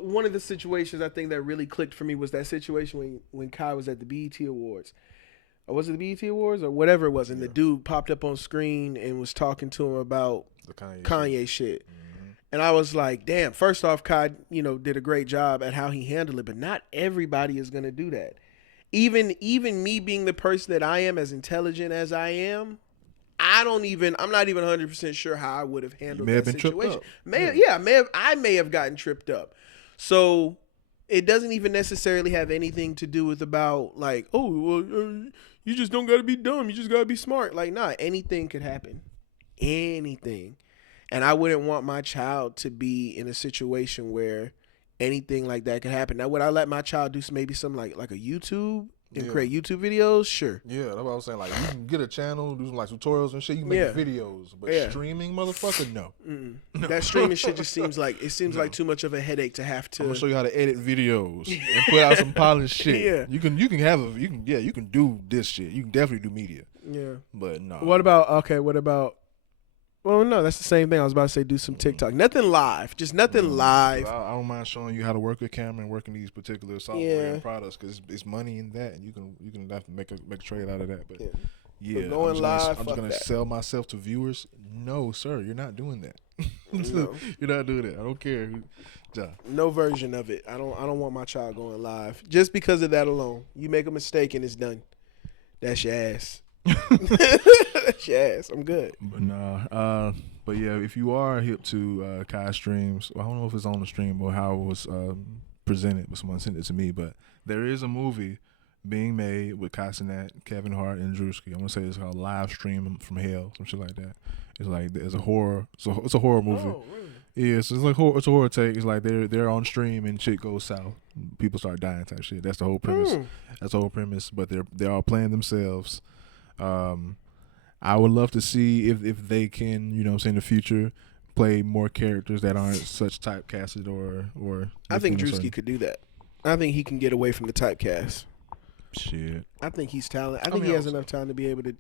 one of the situations I think that really clicked for me was that situation when Kai was at the BET Awards. Or was it the BET Awards or whatever it was? And the dude popped up on screen and was talking to him about the Kanye shit. Mm-hmm. And I was like, damn, first off, Kai, did a great job at how he handled it, but not everybody is going to do that. Even me being the person that I am, as intelligent as I am, I'm not even 100% sure how I would have handled that situation. I may have gotten tripped up. So it doesn't even necessarily have anything to do with about like, oh, well, you just don't got to be dumb. You just got to be smart. Like, nah, anything could happen. Anything. And I wouldn't want my child to be in a situation where anything like that could happen. Now, would I let my child do maybe something like a YouTube and create YouTube videos? Sure. Yeah, that's what I was saying. Like, you can get a channel, do some like tutorials and shit. You make videos, but streaming, motherfucker, no. No. That streaming shit just seems like too much of a headache to have to. I'm gonna show you how to edit videos and put out some polished shit. Yeah, you can do this shit. You can definitely do media. Yeah, but no. What about? Well, no, that's the same thing. I was about to say do some TikTok. Nothing live. Just nothing live. I don't mind showing you how to work a camera and working these particular software and products because it's money in that, and you can have to make a trade out of that. But but going live, I'm just gonna sell myself to viewers. No, sir, you're not doing that. No. You're not doing that. I don't care. No version of it. I don't want my child going live just because of that alone. You make a mistake and it's done. That's your ass. Yes, I'm good. But nah, but yeah, if you are hip to Kai streams, I don't know if it's on the stream or how it was presented, but someone sent it to me. But there is a movie being made with Cenat, Kevin Hart, and Drewski. I want to say it's called Live Stream from Hell, some shit like that. It's a horror. So it's a horror movie. Oh, really? Yeah, so it's a horror take. It's like they're on stream and shit goes south. People start dying type shit. That's the whole premise. That's the whole premise. But they're all playing themselves. I would love to see if they can, in the future, play more characters that aren't such typecasted or. I think Drewski could do that. I think he can get away from the typecast. Shit. I think he's talented. I think he has enough time to be able to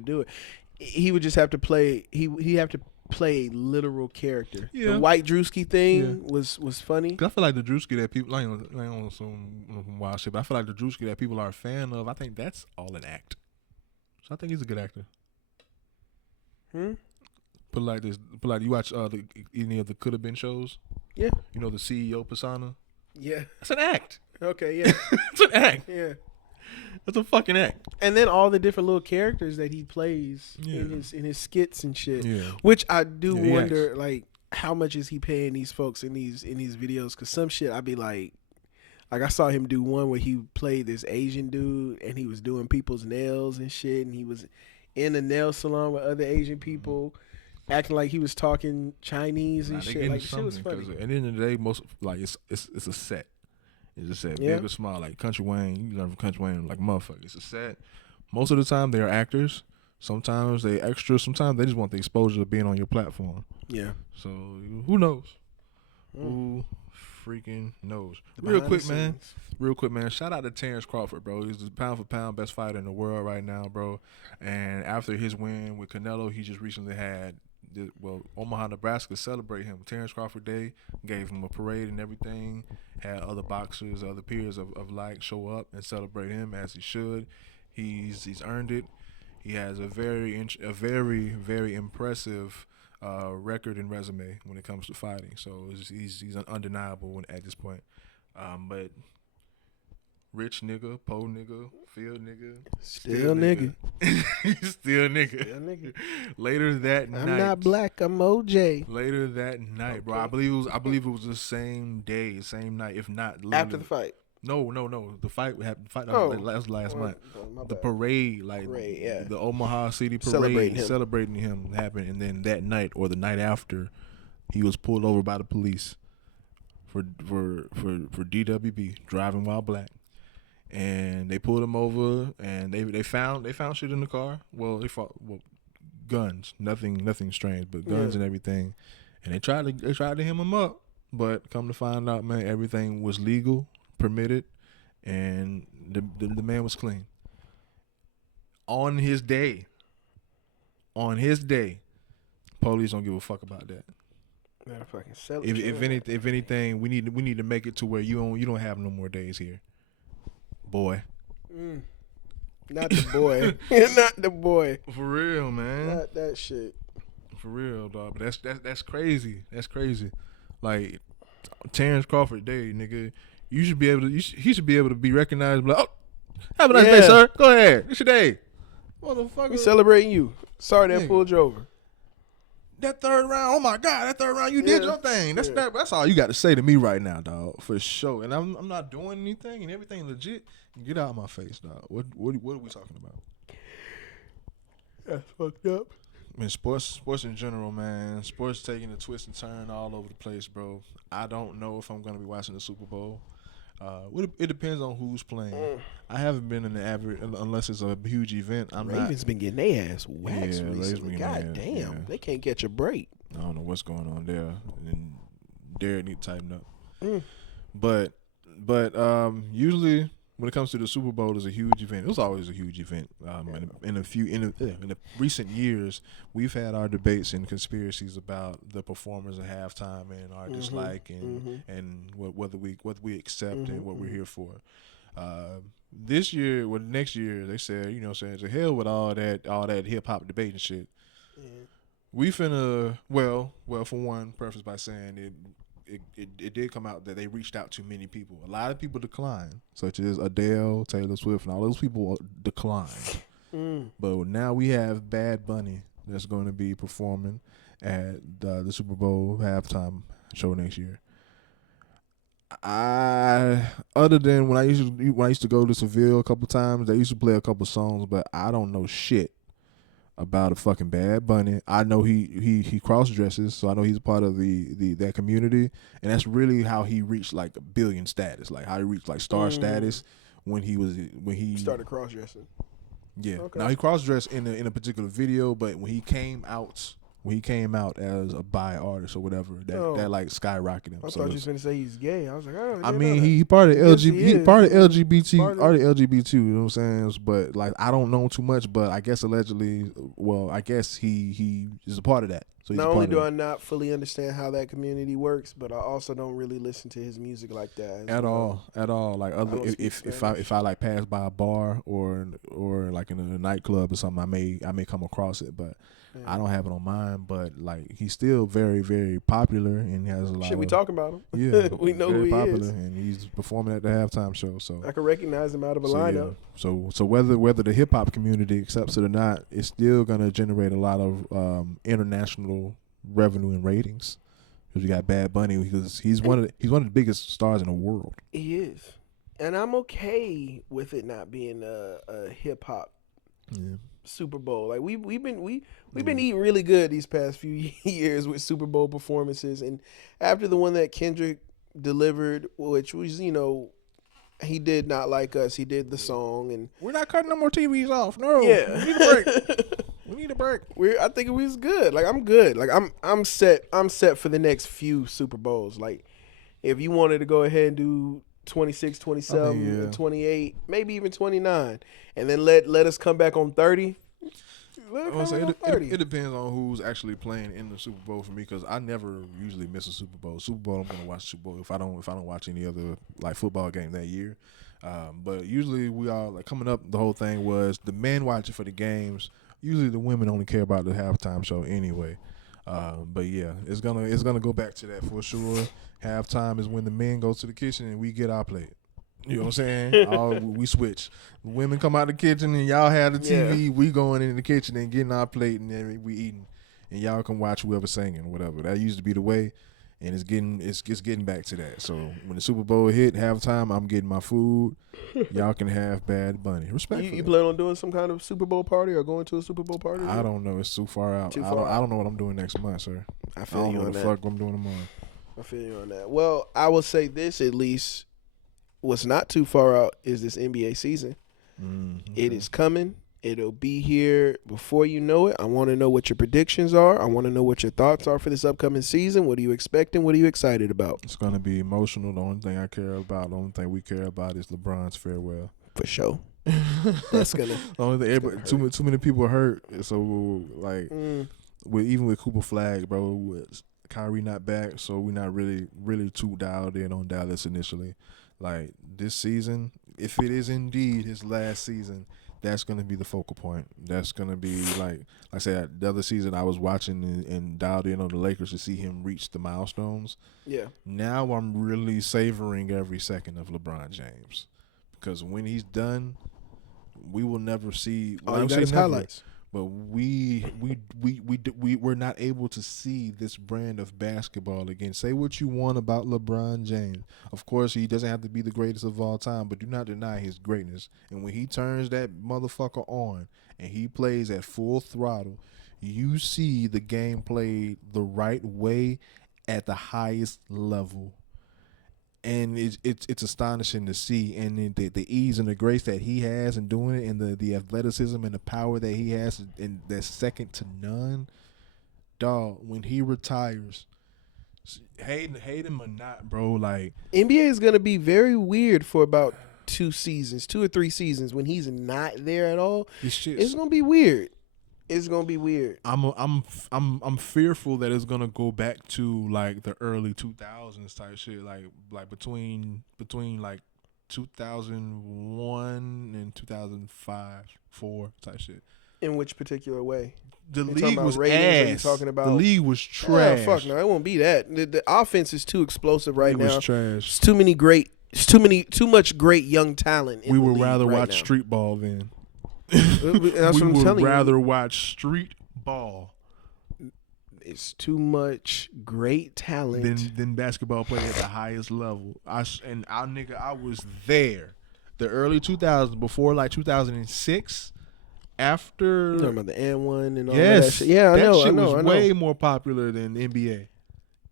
do it. He would just have to play. He have to play a literal character. Yeah. The white Drewski thing was funny. I feel like the Drewski that people like on some wild shit, but I feel like the Drewski that people are a fan of. I think that's all an act. So I think he's a good actor. Put like this. Put like you watch any of the Could Have Been shows. Yeah. The CEO persona. Yeah. That's an act. Okay. Yeah. It's an act. Yeah. That's a fucking act. And then all the different little characters that he plays in his skits and shit. Yeah. Which I do wonder, like, how much is he paying these folks in these videos? Because some shit I'd be like I saw him do one where he played this Asian dude and he was doing people's nails and shit, and he was in a nail salon with other Asian people, acting like he was talking Chinese and shit. Like, shit was funny. At the end of the day, most like it's a set. It's a set, big or small. Like Country Wayne, you learn from Country Wayne, like motherfucker. It's a set. Most of the time, they are actors. Sometimes they extras. Sometimes they just want the exposure of being on your platform. Yeah. So who knows? Who freaking knows? Real quick, man. Shout out to Terrence Crawford, bro. He's the pound for pound best fighter in the world right now, bro. And after his win with Canelo, he just recently had Omaha, Nebraska celebrate him. Terrence Crawford Day, gave him a parade and everything. Had other boxers, other peers of like show up and celebrate him as he should. He's earned it. He has a very very impressive record and resume when it comes to fighting. So he's undeniable at this point. But rich nigga, po nigga, field nigga, Still nigga. Still nigga. Still nigga. Later that night. I'm not black, I'm OJ. Later that night, bro. I believe it was the same day, same night, if not After the fight. No. The fight happened. That was last month. The bad. parade, the Omaha City parade, celebrating him happened, and then that night or the night after, he was pulled over by the police for DWB, driving while black. And they pulled him over, and they found shit in the car. Well, guns, nothing strange, but guns and everything. And they tried to hem him up, but come to find out, man, everything was legal, permitted, and the man was clean. On his day, police don't give a fuck about that. If anything, we need to make it to where you don't have no more days here. Boy. Not the boy. Not the boy. For real, man. Not that shit. For real, dog. But that's crazy. That's crazy. Like Terrence Crawford Day, nigga. He should be able to be recognized. Like, oh, have a nice day, sir. Go ahead. It's your day. Motherfucker. We celebrating you. Sorry that pulled you over. That third round, oh my God, you did your thing. That's all you got to say to me right now, dog, for sure. And I'm not doing anything and everything legit. Get out of my face, dog. What are we talking about? That's fucked up. I mean, sports in general, man. Sports taking a twist and turn all over the place, bro. I don't know if I'm gonna be watching the Super Bowl. It depends on who's playing. I haven't been in the average unless it's a huge event. Ravens been getting their ass waxed recently. God damn, yeah. They can't catch a break. I don't know what's going on there, and Derek need to tighten up. But usually when it comes to the Super Bowl, it's a huge event. It was always a huge event. In the recent years, we've had our debates and conspiracies about the performers at halftime and our dislike and what we accept and what we're here for. Next year, they said, to hell with all that hip hop debate and shit. We finna for one, preface by saying it did come out that they reached out to many people. A lot of people declined, such as Adele, Taylor Swift, and all those people declined. But now we have Bad Bunny that's going to be performing at the Super Bowl halftime show next year. Other than when I used to go to Seville a couple times, they used to play a couple songs, but I don't know shit about a fucking Bad Bunny. I know he cross dresses, so I know he's a part of that community, and that's really how he reached like a billion status, like how he reached like star status when he started cross dressing. Yeah, okay. Now he cross dressed in a particular video, but when he came out as a bi artist or whatever, that like skyrocketed him. I thought you was gonna say he's gay. I was like, oh. I mean, he part of LGBT. You know what I'm saying? But like, I don't know too much. But I guess allegedly, I guess he is a part of that. So not only do I not fully understand how that community works, but I also don't really listen to his music like that at all. Like if I like pass by a bar or like in a nightclub or something, I may come across it, but I don't have it on mine. But like, he's still very, very popular and has a lot. We talking about him? Yeah, we know who he popular, is, and he's performing at the halftime show. So I can recognize him out of a lineup. Yeah. So whether the hip hop community accepts it or not, it's still gonna generate a lot of international revenue and ratings, because we got Bad Bunny, because he's one of the biggest stars in the world. He is, and I'm okay with it not being a hip hop Super Bowl. Like we've been eating really good these past few years with Super Bowl performances, and after the one that Kendrick delivered, which was he did Not Like Us. He did the song, and we're not cutting no more TVs off. No, yeah, we need a break. We need a break. I think it was good. Like, I'm good. Like, I'm set. I'm set for the next few Super Bowls. Like, if you wanted to go ahead and do 26, 27, 28, maybe even 29, and then let us come back on 30. It depends on who's actually playing in the Super Bowl for me, because I never usually miss a Super Bowl. Super Bowl, I'm gonna watch Super Bowl if I don't watch any other like football game that year. But usually we all like coming up. The whole thing was the men watching for the games. Usually the women only care about the halftime show anyway. But yeah, it's gonna go back to that for sure. Halftime is when the men go to the kitchen and we get our plate. You know what I'm saying? We switch. The women come out the kitchen and y'all have the TV. Yeah. We going in the kitchen and getting our plate and then we eating, and y'all can watch whoever singing, whatever. That used to be the way, and it's getting back to that. So when the Super Bowl hit halftime, I'm getting my food. Y'all can have Bad Bunny. Respectfully. You plan on doing some kind of Super Bowl party or going to a Super Bowl party? I don't know. It's too far out. I don't know what I'm doing next month, sir. I feel I don't you know on what the that. fuck I'm doing tomorrow. I feel you on that. Well, I will say this at least. What's not too far out is this NBA season. Okay. It is coming. It'll be here before you know it. I want to know what your predictions are. I want to know what your thoughts are for this upcoming season. What are you expecting? What are you excited about? It's gonna be emotional. The only thing I care about, the only thing we care about, is LeBron's farewell. For sure. That's gonna. The only thing, too many people hurt. So like, even with Cooper Flag, bro, with Kyrie not back, so we're not really too dialed in on Dallas initially. Like this season, if it is indeed his last season, that's gonna be the focal point. That's gonna be like I said, the other season I was watching and dialed in on the Lakers to see him reach the milestones. Yeah. Now I'm really savoring every second of LeBron James, because when he's done, we will never see. All you got is highlights. But we're not able to see this brand of basketball again. Say what you want about LeBron James. Of course, he doesn't have to be the greatest of all time, but do not deny his greatness. And when he turns that motherfucker on and he plays at full throttle, you see the game played the right way at the highest level. And it's astonishing to see, and the ease and the grace that he has in doing it, and the athleticism and the power that he has, and that's second to none. Dog, when he retires, hate him or not, bro, like NBA is gonna be very weird for about 2 or 3 seasons when he's not there at all. It's gonna be weird. It's gonna be weird. I'm fearful that it's gonna go back to like the early 2000s type shit, like between like 2001 and 2005-4 type shit. In which particular way? The You're league was ratings, or you ass. talking about The league was trash. Fuck no, it won't be that. The offense is too explosive right now. It was trash. It's too much great young talent. We would rather watch street ball then. That's what I'm telling you. We would rather watch street ball. It's too much great talent than basketball play at the highest level. I was there. The early 2000s, before like 2006, after you talking about the N1 and all yes, that shit. Yeah, I know. Shit was way more popular than NBA,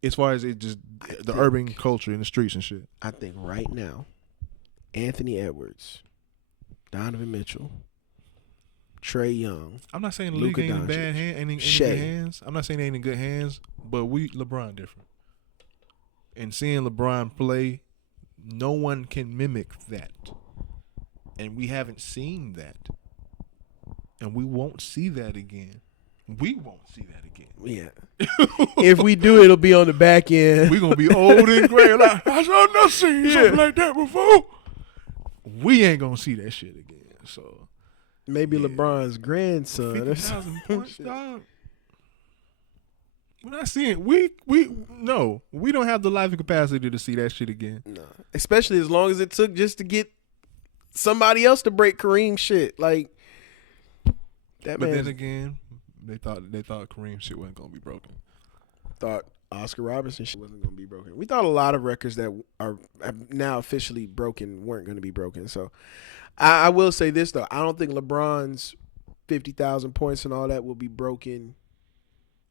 as far as the urban culture in the streets and shit. I think right now, Anthony Edwards, Donovan Mitchell, Trae Young. I'm not saying the league ain't in bad hands, ain't in good hands. I'm not saying they ain't in good hands, but LeBron different. And seeing LeBron play, no one can mimic that. And we haven't seen that. And we won't see that again. We won't see that again. Yeah. If we do, it'll be on the back end. We're going to be old and gray. Like, I saw never seen something like that before. We ain't going to see that shit again. So maybe LeBron's grandson. 50,000 points, dog. We're not seeing. No, we don't have the life and capacity to see that shit again. No, especially as long as it took just to get somebody else to break Kareem shit. Like that. But then again, they thought Kareem shit wasn't gonna be broken. Thought Oscar Robertson shit wasn't gonna be broken. We thought a lot of records that are now officially broken weren't gonna be broken. So I will say this though, I don't think LeBron's 50,000 points and all that will be broken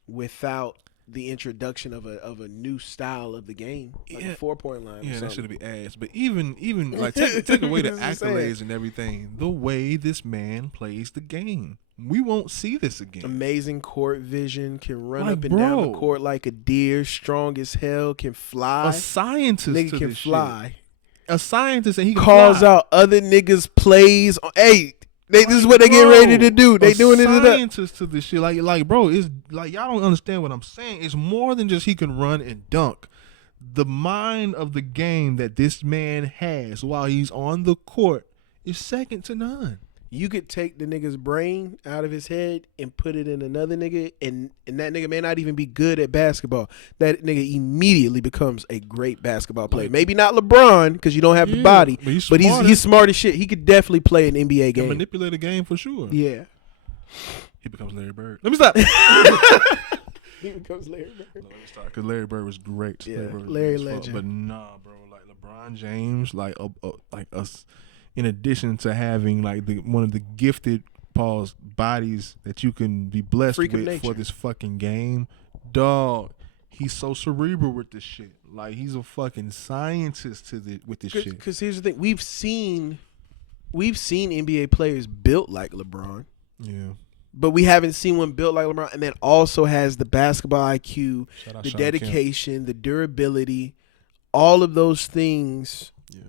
without the introduction of a new style of the game, like a 4-point line. Yeah, that should be ass. But even like take away the accolades and everything, the way this man plays the game, we won't see this again. Amazing court vision, can run up and down the court like a deer, strong as hell, can fly. A scientist, nigga can fly. Shit. A scientist, and he can calls fly. out other niggas' plays. Hey. This is what they get ready to do. They doing it. Scientists to this shit, like, bro, it's like y'all don't understand what I'm saying. It's more than just he can run and dunk. The mind of the game that this man has while he's on the court is second to none. You could take the nigga's brain out of his head and put it in another nigga, and that nigga may not even be good at basketball. That nigga immediately becomes a great basketball player. Maybe not LeBron because you don't have the body, but he's smart as shit. He could definitely play an NBA game. Manipulate a game for sure. Yeah. He becomes Larry Bird. Let me stop. He becomes Larry Bird. Let me start because Larry Bird was great. Yeah, Larry legend. But nah, bro, like LeBron James, like us. In addition to having like one of the gifted bodies that you can be blessed with for this fucking game, dog, he's so cerebral with this shit. Like he's a fucking scientist with this shit. Because here's the thing, we've seen NBA players built like LeBron. Yeah. But we haven't seen one built like LeBron, and that also has the basketball IQ, the dedication, the durability, all of those things. Yeah.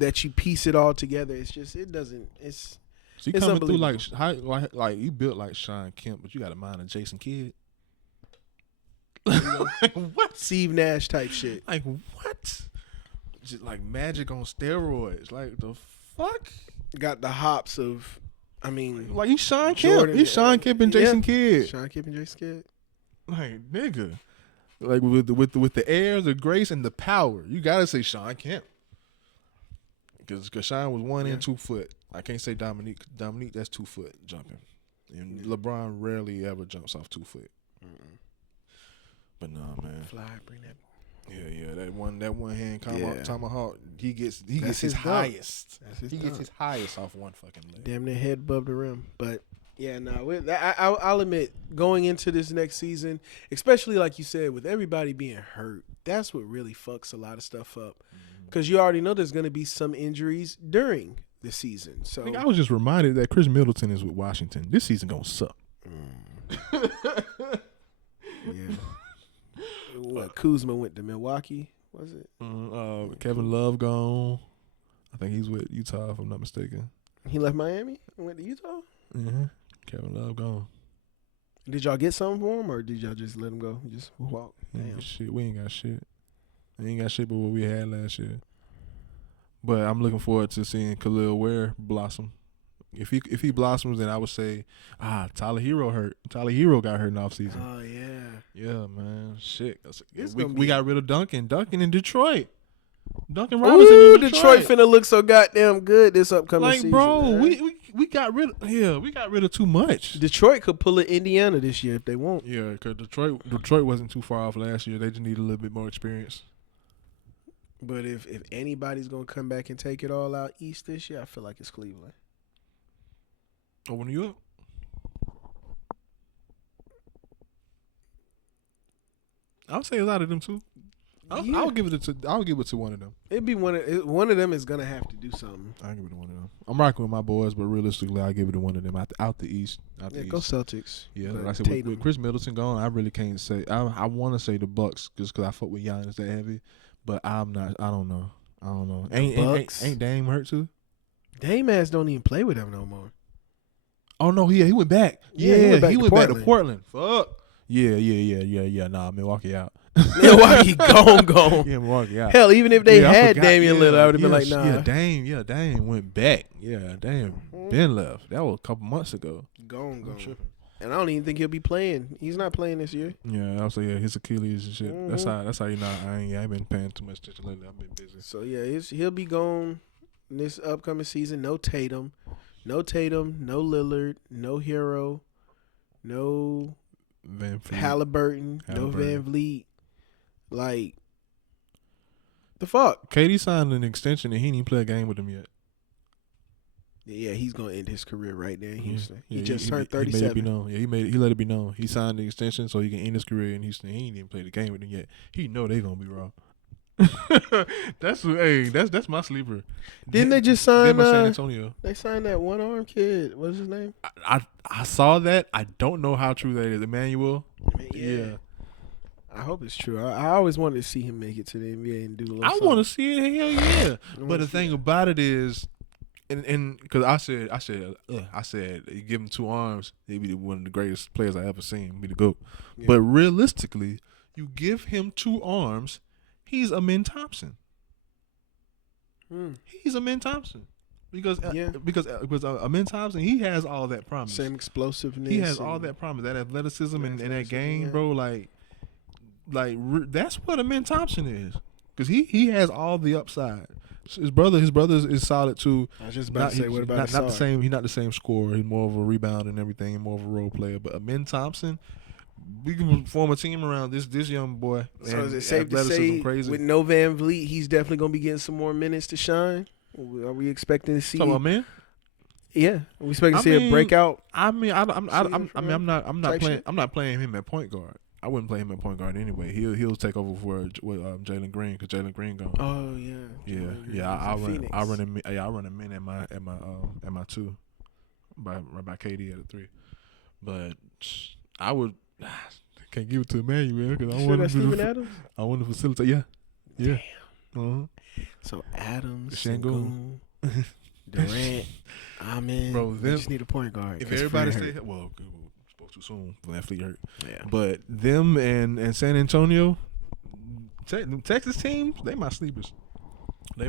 That you piece it all together, it's so you coming through like you built like Sean Kemp, but you got a mind of Jason Kidd. What? Steve Nash type shit. Like what? Just like Magic on steroids. Like the fuck? Got the hops of, I mean, like he's Sean Kemp. He's Sean Kemp and Jason Kidd. Sean Kemp and Jason Kidd. Like nigga, like with the air, the grace, and the power. You gotta say Sean Kemp. Because Sean was 1 and 2 foot. I can't say Dominique. Dominique, that's 2 foot jumping. And LeBron rarely ever jumps off 2 foot. Mm-mm. But nah, man. Fly, bring that. Yeah. That one hand tomahawk. He gets his highest. He gets his highest off one fucking leg. Damn near head above the rim. But yeah, no. I'll admit, going into this next season, especially like you said, with everybody being hurt, that's what really fucks a lot of stuff up. Because you already know there's going to be some injuries during the season. So I was just reminded that Chris Middleton is with Washington. This season going to suck. Yeah. What, Kuzma went to Milwaukee, was it? Kevin Love gone. I think he's with Utah, if I'm not mistaken. He left Miami and went to Utah? Mm-hmm. Kevin Love gone. Did y'all get something for him, or did y'all just let him go? Just walk? Damn. Shit, we ain't got shit. We ain't got shit but what we had last year. But I'm looking forward to seeing Khalil Ware blossom. If he blossoms, then I would say, Tyler Hero hurt. Tyler Hero got hurt in the offseason. Oh, yeah. Yeah, man. Shit. We got rid of Duncan. Duncan in Detroit. Duncan Robinson in Detroit finna look so goddamn good this upcoming season. Like, bro, we got rid of too much. Detroit could pull it Indiana this year if they want. Yeah, because Detroit wasn't too far off last year. They just need a little bit more experience. But if anybody's gonna come back and take it all out East this year, I feel like it's Cleveland. Over New York. I'll say a lot of them too. I'll give it to one of them. It'd be one of them is gonna have to do something. I'll give it to one of them. I'm rocking with my boys, but realistically, I'll give it to one of them out the East. Go Celtics. Yeah, like I said, with Chris Middleton gone, I really can't say. I want to say the Bucks just because I fuck with Giannis that heavy, but I'm not. I don't know. Ain't Dame hurt too? Dame ass don't even play with them no more. Oh no, he went back. Yeah, he went back to Portland. Fuck. Yeah. Nah, Milwaukee out. Milwaukee gone. Yeah, Milwaukee out. Hell, even if they had Damian Lillard, I would have been like, nah. Dame went back. Yeah, Dame been left. That was a couple months ago. Gone. And I don't even think he'll be playing. He's not playing this year. Yeah, I'll say his Achilles and shit. Mm-hmm. That's how you know I ain't been paying too much attention lately. I've been busy. So yeah, he'll be gone this upcoming season. No Tatum, no Lillard, no Hero, no Halliburton, no Van Vliet. Like, the fuck? KD signed an extension and he didn't even play a game with them yet. Yeah, he's gonna end his career right there in Houston. He just turned 37. He made it be known. Yeah, he let it be known. He signed the extension so he can end his career in Houston. He ain't even played the game with them yet. He know they gonna be raw. That's my sleeper. Didn't they just sign San Antonio? They signed that one arm kid. What's his name? I saw that. I don't know how true that is. Emmanuel. Yeah. I hope it's true. I always wanted to see him make it to the NBA and do a little something. I want to see it. Hell yeah. But the thing about it is, and because I said, you give him 2 arms, he'd be one of the greatest players I ever seen. Be the GOAT. Yeah. But realistically, you give him 2 arms, he's Amen Thompson. He's Amen Thompson. because Yeah. because Amin Thompson, he has all that promise. Same explosiveness. He has all that promise, that athleticism and that game, bro. That's what Amin Thompson is, because he has all the upside. His brother is solid too. I was just about to say, what about not the same? He's not the same scorer. He's more of a rebound and everything, and more of a role player. But Amin Thompson, we can form a team around this young boy. So is it safe to say, with no Van Vliet, he's definitely gonna be getting some more minutes to shine? Are we expecting to see? Talking about man? Yeah, are we expecting to see a breakout? I'm not playing him at point guard. I wouldn't play him at point guard anyway. He'll take over for Jalen Green, because Jalen Green gone. Oh yeah. I run him in at my 2, right by KD at a 3. But I would can't give it to Emmanuel because I want to facilitate. Yeah. Uh-huh. So Adams, Şengün, Durant, Amin. Bro, they just need a point guard. If everybody stay, spoke too soon. VanVleet hurt. Yeah. But them and San Antonio, Texas teams, they my sleepers. You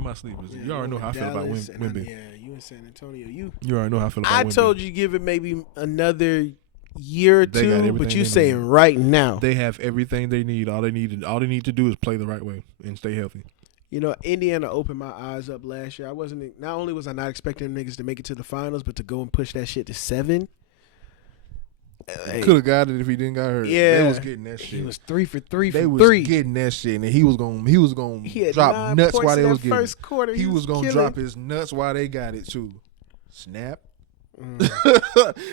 already know how I feel about Wemby. Yeah, you in San Antonio. You already know how I feel about Wemby. I told you give it maybe another year or two, but you saying right now. They have everything they need. All they need to do is play the right way and stay healthy. You know, Indiana opened my eyes up last year. Not only was I not expecting niggas to make it to the finals, but to go and push that shit to 7. Could have got it if he didn't got hurt. Yeah, they was getting that shit. He was 3 for 3 they from was 3. Getting that shit, and he was gonna drop nuts while they was getting. First quarter, he was gonna drop his nuts while they got it too. Snap.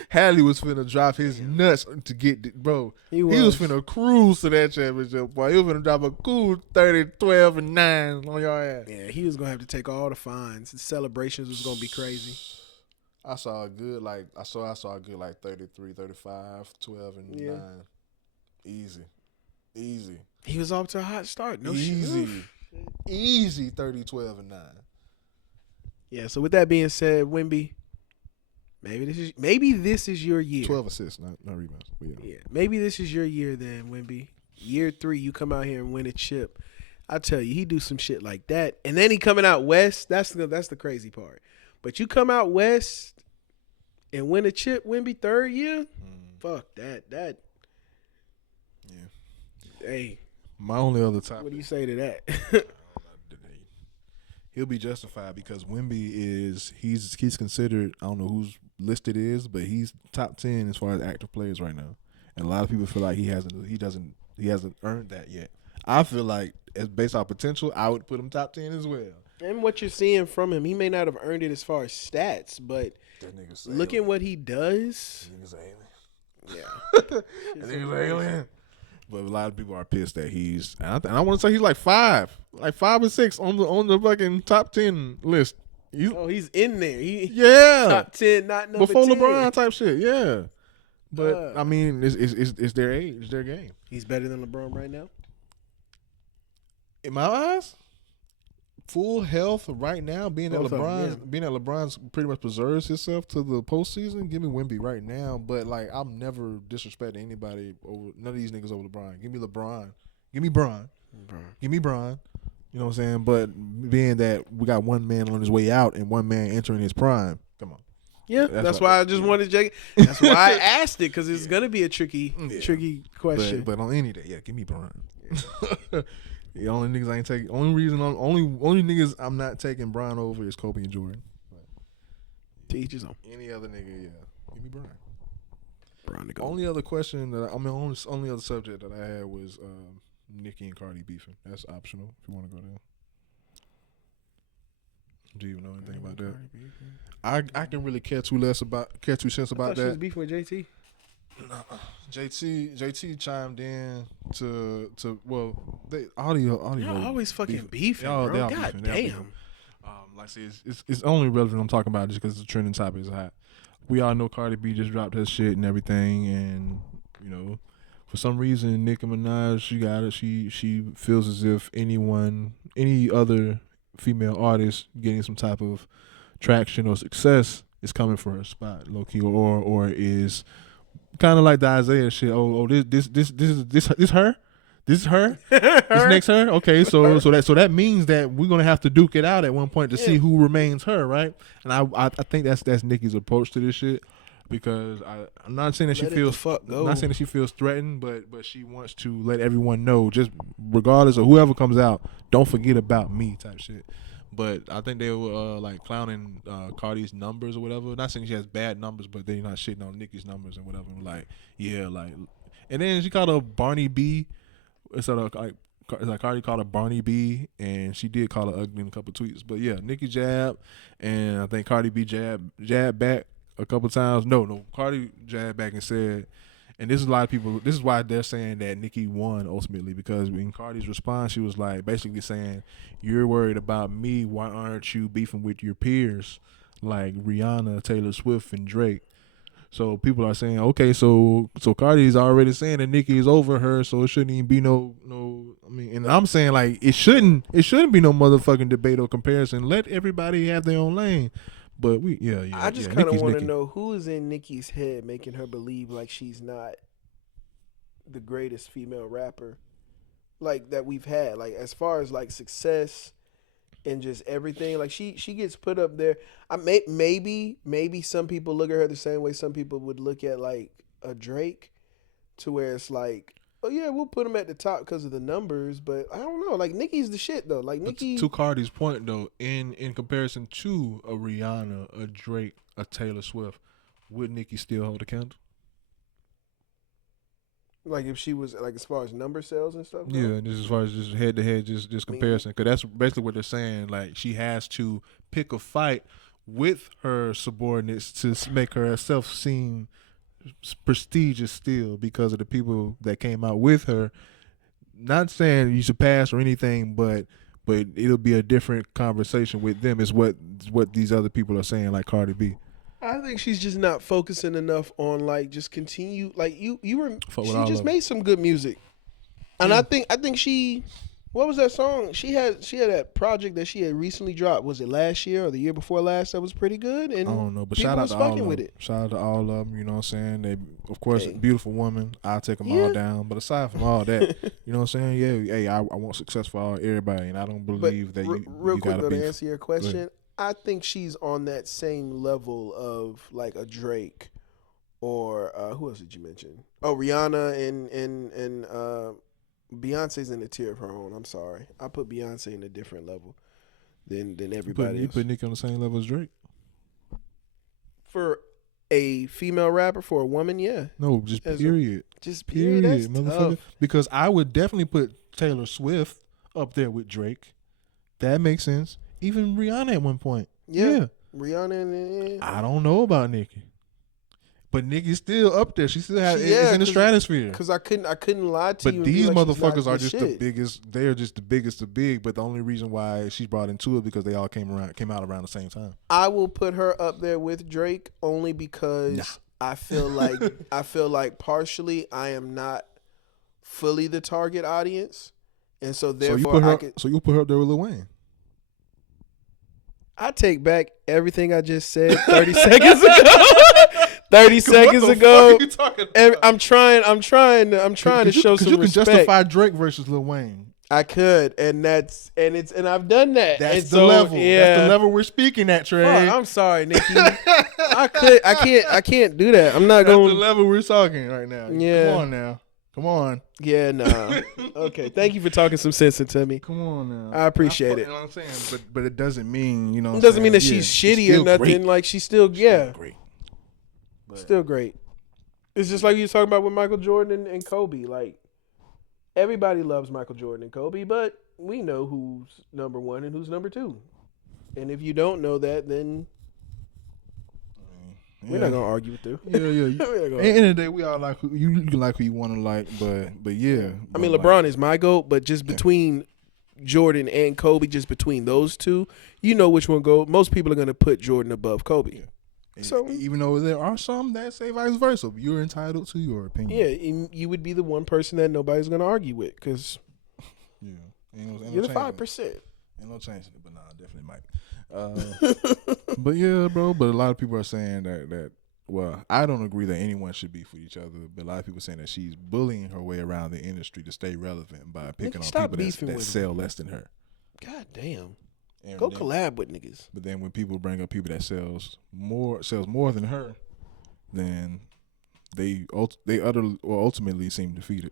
Hadley was finna drop his nuts to get it, bro. He was finna cruise to that championship, boy. He was finna drop a cool 30, 12, and 9 on your ass. Yeah, he was gonna have to take all the fines. The celebrations was gonna be crazy. I saw a good like 33, 35, 12, and 9. Easy. He was off to a hot start. No easy. shit. Easy 30, 12, and 9. Yeah, so with that being said, Wemby, maybe this is your year. 12 assists, not rebounds. Yeah, maybe this is your year then, Wemby. Year 3, you come out here and win a chip. I tell you, he do some shit like that, and then he coming out west. That's the crazy part. But you come out west and win a chip, Wemby, 3rd year. Fuck that. Yeah. Hey, my only other topic. What do you say to that? He'll be justified because Wemby he's considered, I don't know whose list it is, but he's top 10 as far as active players right now. And a lot of people feel like he hasn't earned that yet. I feel like, as based on potential, I would put him top 10 as well. And what you're seeing from him, he may not have earned it as far as stats, but look at what he does. That nigga's alien. Yeah. That nigga's alien. But a lot of people are pissed that he's, and I want to say he's like 5 or 6 on the fucking top 10 list. He's in there. Top 10, not number before 10. LeBron type shit. Yeah, but I mean, it's their age, it's their game. He's better than LeBron right now. In my eyes, full health right now, being at LeBron's pretty much preserves himself to the postseason. Give me Wemby right now, but like I'm never disrespecting anybody over none of these niggas over LeBron. Give me LeBron. Give me Bron. Give me Bron. You know what I'm saying? But being that we got one man on his way out and one man entering his prime, come on. Yeah, that's why I just wanted to check. That's why I asked it, because it's gonna be a tricky question. But on any day, give me Bron. The only niggas I ain't taking. Only niggas I'm not taking Bron over is Kobe and Jordan. To each his own. Any other nigga, give me Bron. Bron to go. Only other question only other subject that I had was Nicki and Cardi beefing. That's optional if you want to go there. Do you even know anything about that? I can really care two cents about that. She was beefing with JT. JT chimed in to they audio. Y'all always fucking beefing, bro. God damn. Like I said, it's only relevant I'm talking about just because the trending topic is hot. We all know Cardi B just dropped her shit and everything, and you know, for some reason Nicki Minaj, she got it. She feels as if any other female artist getting some type of traction or success is coming for her spot, low key, or is kind of like the Isaiah shit. This her. This is her. This next her. Okay, so that means that we're gonna have to duke it out at one point to see who remains her, right? And I think that's Nicki's approach to this shit. Because I'm not saying that she feels threatened, but she wants to let everyone know, just regardless of whoever comes out, don't forget about me type shit. But I think they were like clowning Cardi's numbers or whatever. Not saying she has bad numbers, but they're not shitting on Nicki's numbers and whatever. Like and then she called her Barney B. It's like Cardi called her Barney B, and she did call her ugly in a couple tweets. But yeah, Nicki jab, and I think Cardi B jab back a couple times. No, Cardi jabbed back and said, and this is a lot of people. This is why they're saying that Nicki won ultimately, because in Cardi's response, she was like basically saying, "You're worried about me. Why aren't you beefing with your peers like Rihanna, Taylor Swift, and Drake?" So people are saying, okay, so Cardi's already saying that Nicki is over her, so it shouldn't even be no. I mean, and I'm saying like it shouldn't be no motherfucking debate or comparison. Let everybody have their own lane. But I just kind of want to know who is in Nicki's head making her believe like she's not the greatest female rapper like that we've had, like as far as like success and just everything. Like she gets put up there. Maybe some people look at her the same way some people would look at like a Drake, to where it's like, oh yeah, we'll put him at the top because of the numbers, but I don't know. Like Nicki's the shit though. Like Nicki. To Cardi's point though, in comparison to a Rihanna, a Drake, a Taylor Swift, would Nicki still hold a candle? Like if she was like as far as number sales and stuff. Yeah, just as far as just head to head, just comparison, because that's basically what they're saying. Like she has to pick a fight with her subordinates to make herself seem prestigious still, because of the people that came out with her. Not saying you should pass or anything, but it'll be a different conversation with them, is what these other people are saying, like Cardi B. I think she's just not focusing enough on like just continue like she just made some good music. And yeah. I think she, what was that song? She had that project that she had recently dropped. Was it last year or the year before last? That was pretty good. And I don't know, but shout out to all of them. Shout out to all of them. You know what I'm saying? They, of course, beautiful woman. I'll take them all down. But aside from all that, you know what I'm saying? Yeah, hey, I want success for everybody, and I don't believe that you real quick gotta to answer your question. I think she's on that same level of like a Drake or who else did you mention? Oh, Rihanna and Beyonce's in a tier of her own. I'm sorry, I put Beyonce in a different level than everybody else. You put Nicki on the same level as Drake? For a female rapper, for a woman, yeah. No, just period. Just period. That's motherfucker. Tough. Because I would definitely put Taylor Swift up there with Drake. That makes sense. Even Rihanna at one point. Yeah. Rihanna. I don't know about Nicki. But Nicki's still up there. She still has it's in the stratosphere. Because I couldn't lie to you. But these motherfuckers are just the biggest. They're just the biggest of big. But the only reason why she's brought into it because they all came out around the same time. I will put her up there with Drake only because I feel like partially I am not fully the target audience, and so therefore so you put her up there with Lil Wayne. I take back everything I just said 30 seconds ago. 30 seconds ago. I'm trying to show some respect. You can justify Drake versus Lil Wayne. I could, and I've done that. That's the level. Yeah. That's the level we're speaking at, Trey. Oh, I'm sorry, Nicki. I can't do that. I'm not going. That's the level we're talking right now. Yeah. Come on now. Come on. Yeah, nah. Okay, thank you for talking some sense into me. Come on now. I appreciate it. You know what I'm saying? But it doesn't mean, it doesn't mean that she's shitty or nothing. Great. Like she's still great. Still great. It's just like you were talking about with Michael Jordan and Kobe. Like everybody loves Michael Jordan and Kobe, but we know who's number one and who's number two. And if you don't know that, then we're not gonna argue with you. Yeah. At the end of the day, we all like who you can like who you want to like, but yeah. I mean, LeBron is my GOAT, but just between Jordan and Kobe, just between those two, you know which one go. Most people are gonna put Jordan above Kobe. Yeah. So even though there are some that say vice versa, you're entitled to your opinion. Yeah, you would be the one person that nobody's gonna argue with because you're the 5%. Ain't no changing it, but nah, definitely might. But yeah, bro. But a lot of people are saying that I don't agree that anyone should beef with each other, but a lot of people saying that she's bullying her way around the industry to stay relevant by picking on people that sell less than her. God damn. And Go collab with niggas. But then when people bring up people that sells more than her, then they ultimately seem defeated.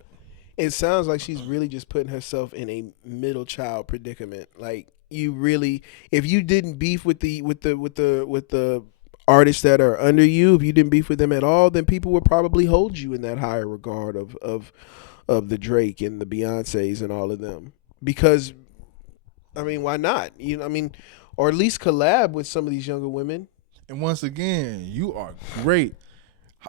It sounds like she's really just putting herself in a middle child predicament. Like, you really, if you didn't beef with the artists that are under you, if you didn't beef with them at all, then people would probably hold you in that higher regard of the Drake and the Beyoncés and all of them. Because, I mean, why not? You know, I mean, or at least collab with some of these younger women. And once again, you are great.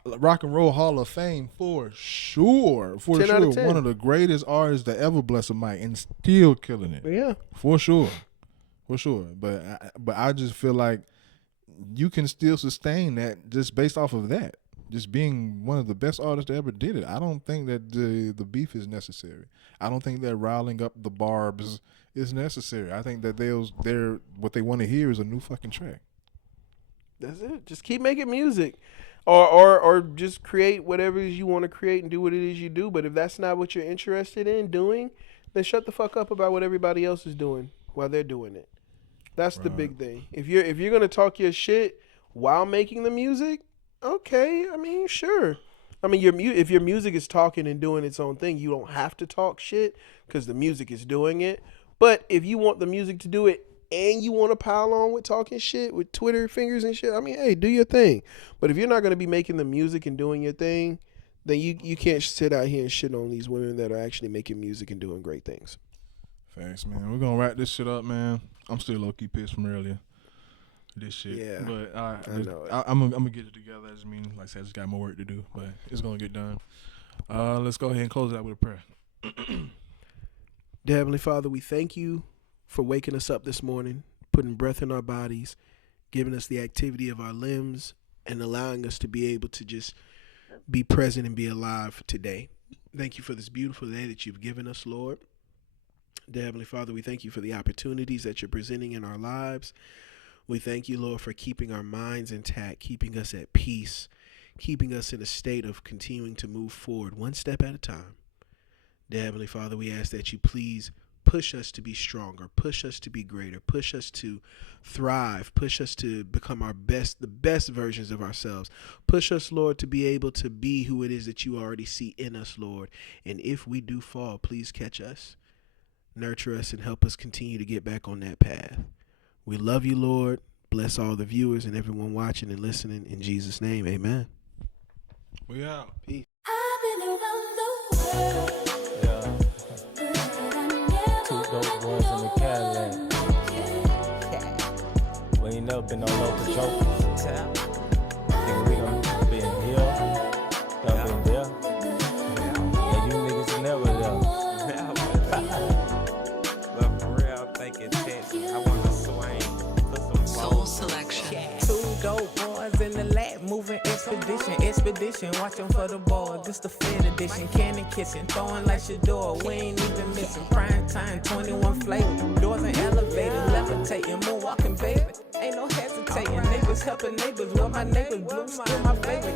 Rock and Roll Hall of Fame for sure. For sure. One of the greatest artists that ever bless a mic and still killing it. Yeah. For sure. For sure. But I just feel like you can still sustain that just based off of that. Just being one of the best artists that ever did it. I don't think that the beef is necessary. I don't think that riling up the barbs is necessary. I think that they're what they want to hear is a new fucking track. That's it. Just keep making music. Or just create whatever it is you want to create and do what it is you do. But if that's not what you're interested in doing, then shut the fuck up about what everybody else is doing while they're doing it. That's the big thing. If you're gonna talk your shit while making the music, okay. I mean, sure. I mean, if your music is talking and doing its own thing, you don't have to talk shit because the music is doing it. But if you want the music to do it and you want to pile on with talking shit with Twitter fingers and shit, I mean, hey, do your thing. But if you're not going to be making the music and doing your thing, then you can't sit out here and shit on these women that are actually making music and doing great things. Thanks, man. We're going to wrap this shit up, man. I'm still low-key pissed from earlier. This shit. Yeah. But I know it. I'm going to get it together. I mean, like I said, I just got more work to do, but it's going to get done. Let's go ahead and close it out with a prayer. Dear Heavenly Father, we thank you for waking us up this morning, putting breath in our bodies, giving us the activity of our limbs, and allowing us to be able to just be present and be alive today. Thank you for this beautiful day that you've given us, Lord. Dear Heavenly Father, we thank you for the opportunities that you're presenting in our lives. We thank you, Lord, for keeping our minds intact, keeping us at peace, keeping us in a state of continuing to move forward one step at a time. Dear Heavenly Father, we ask that you please push us to be stronger, push us to be greater, push us to thrive, push us to become the best versions of ourselves. Push us, Lord, to be able to be who it is that you already see in us, Lord. And if we do fall, please catch us, nurture us, and help us continue to get back on that path. We love you, Lord. Bless all the viewers and everyone watching and listening. In Jesus' name, amen. We out. Peace. I've been around the world. Two dope boys in the Cadillac. We ain't never been no local jokers. Think we gonna be in here, never been there. Yeah, you niggas never there. But for real, I think it's Texas. I want to swing, put some Soul Selection. Two dope boys in the lab, moving expedition, watching for the ball. This the Fed edition, cannon kissing, throwing like Shador. We ain't even missing prime time, 21 flavor. Doors and elevators, levitating, moonwalking, baby. Ain't no hesitating, neighbors helping neighbors. Well, my neighbors blue, still my favorite.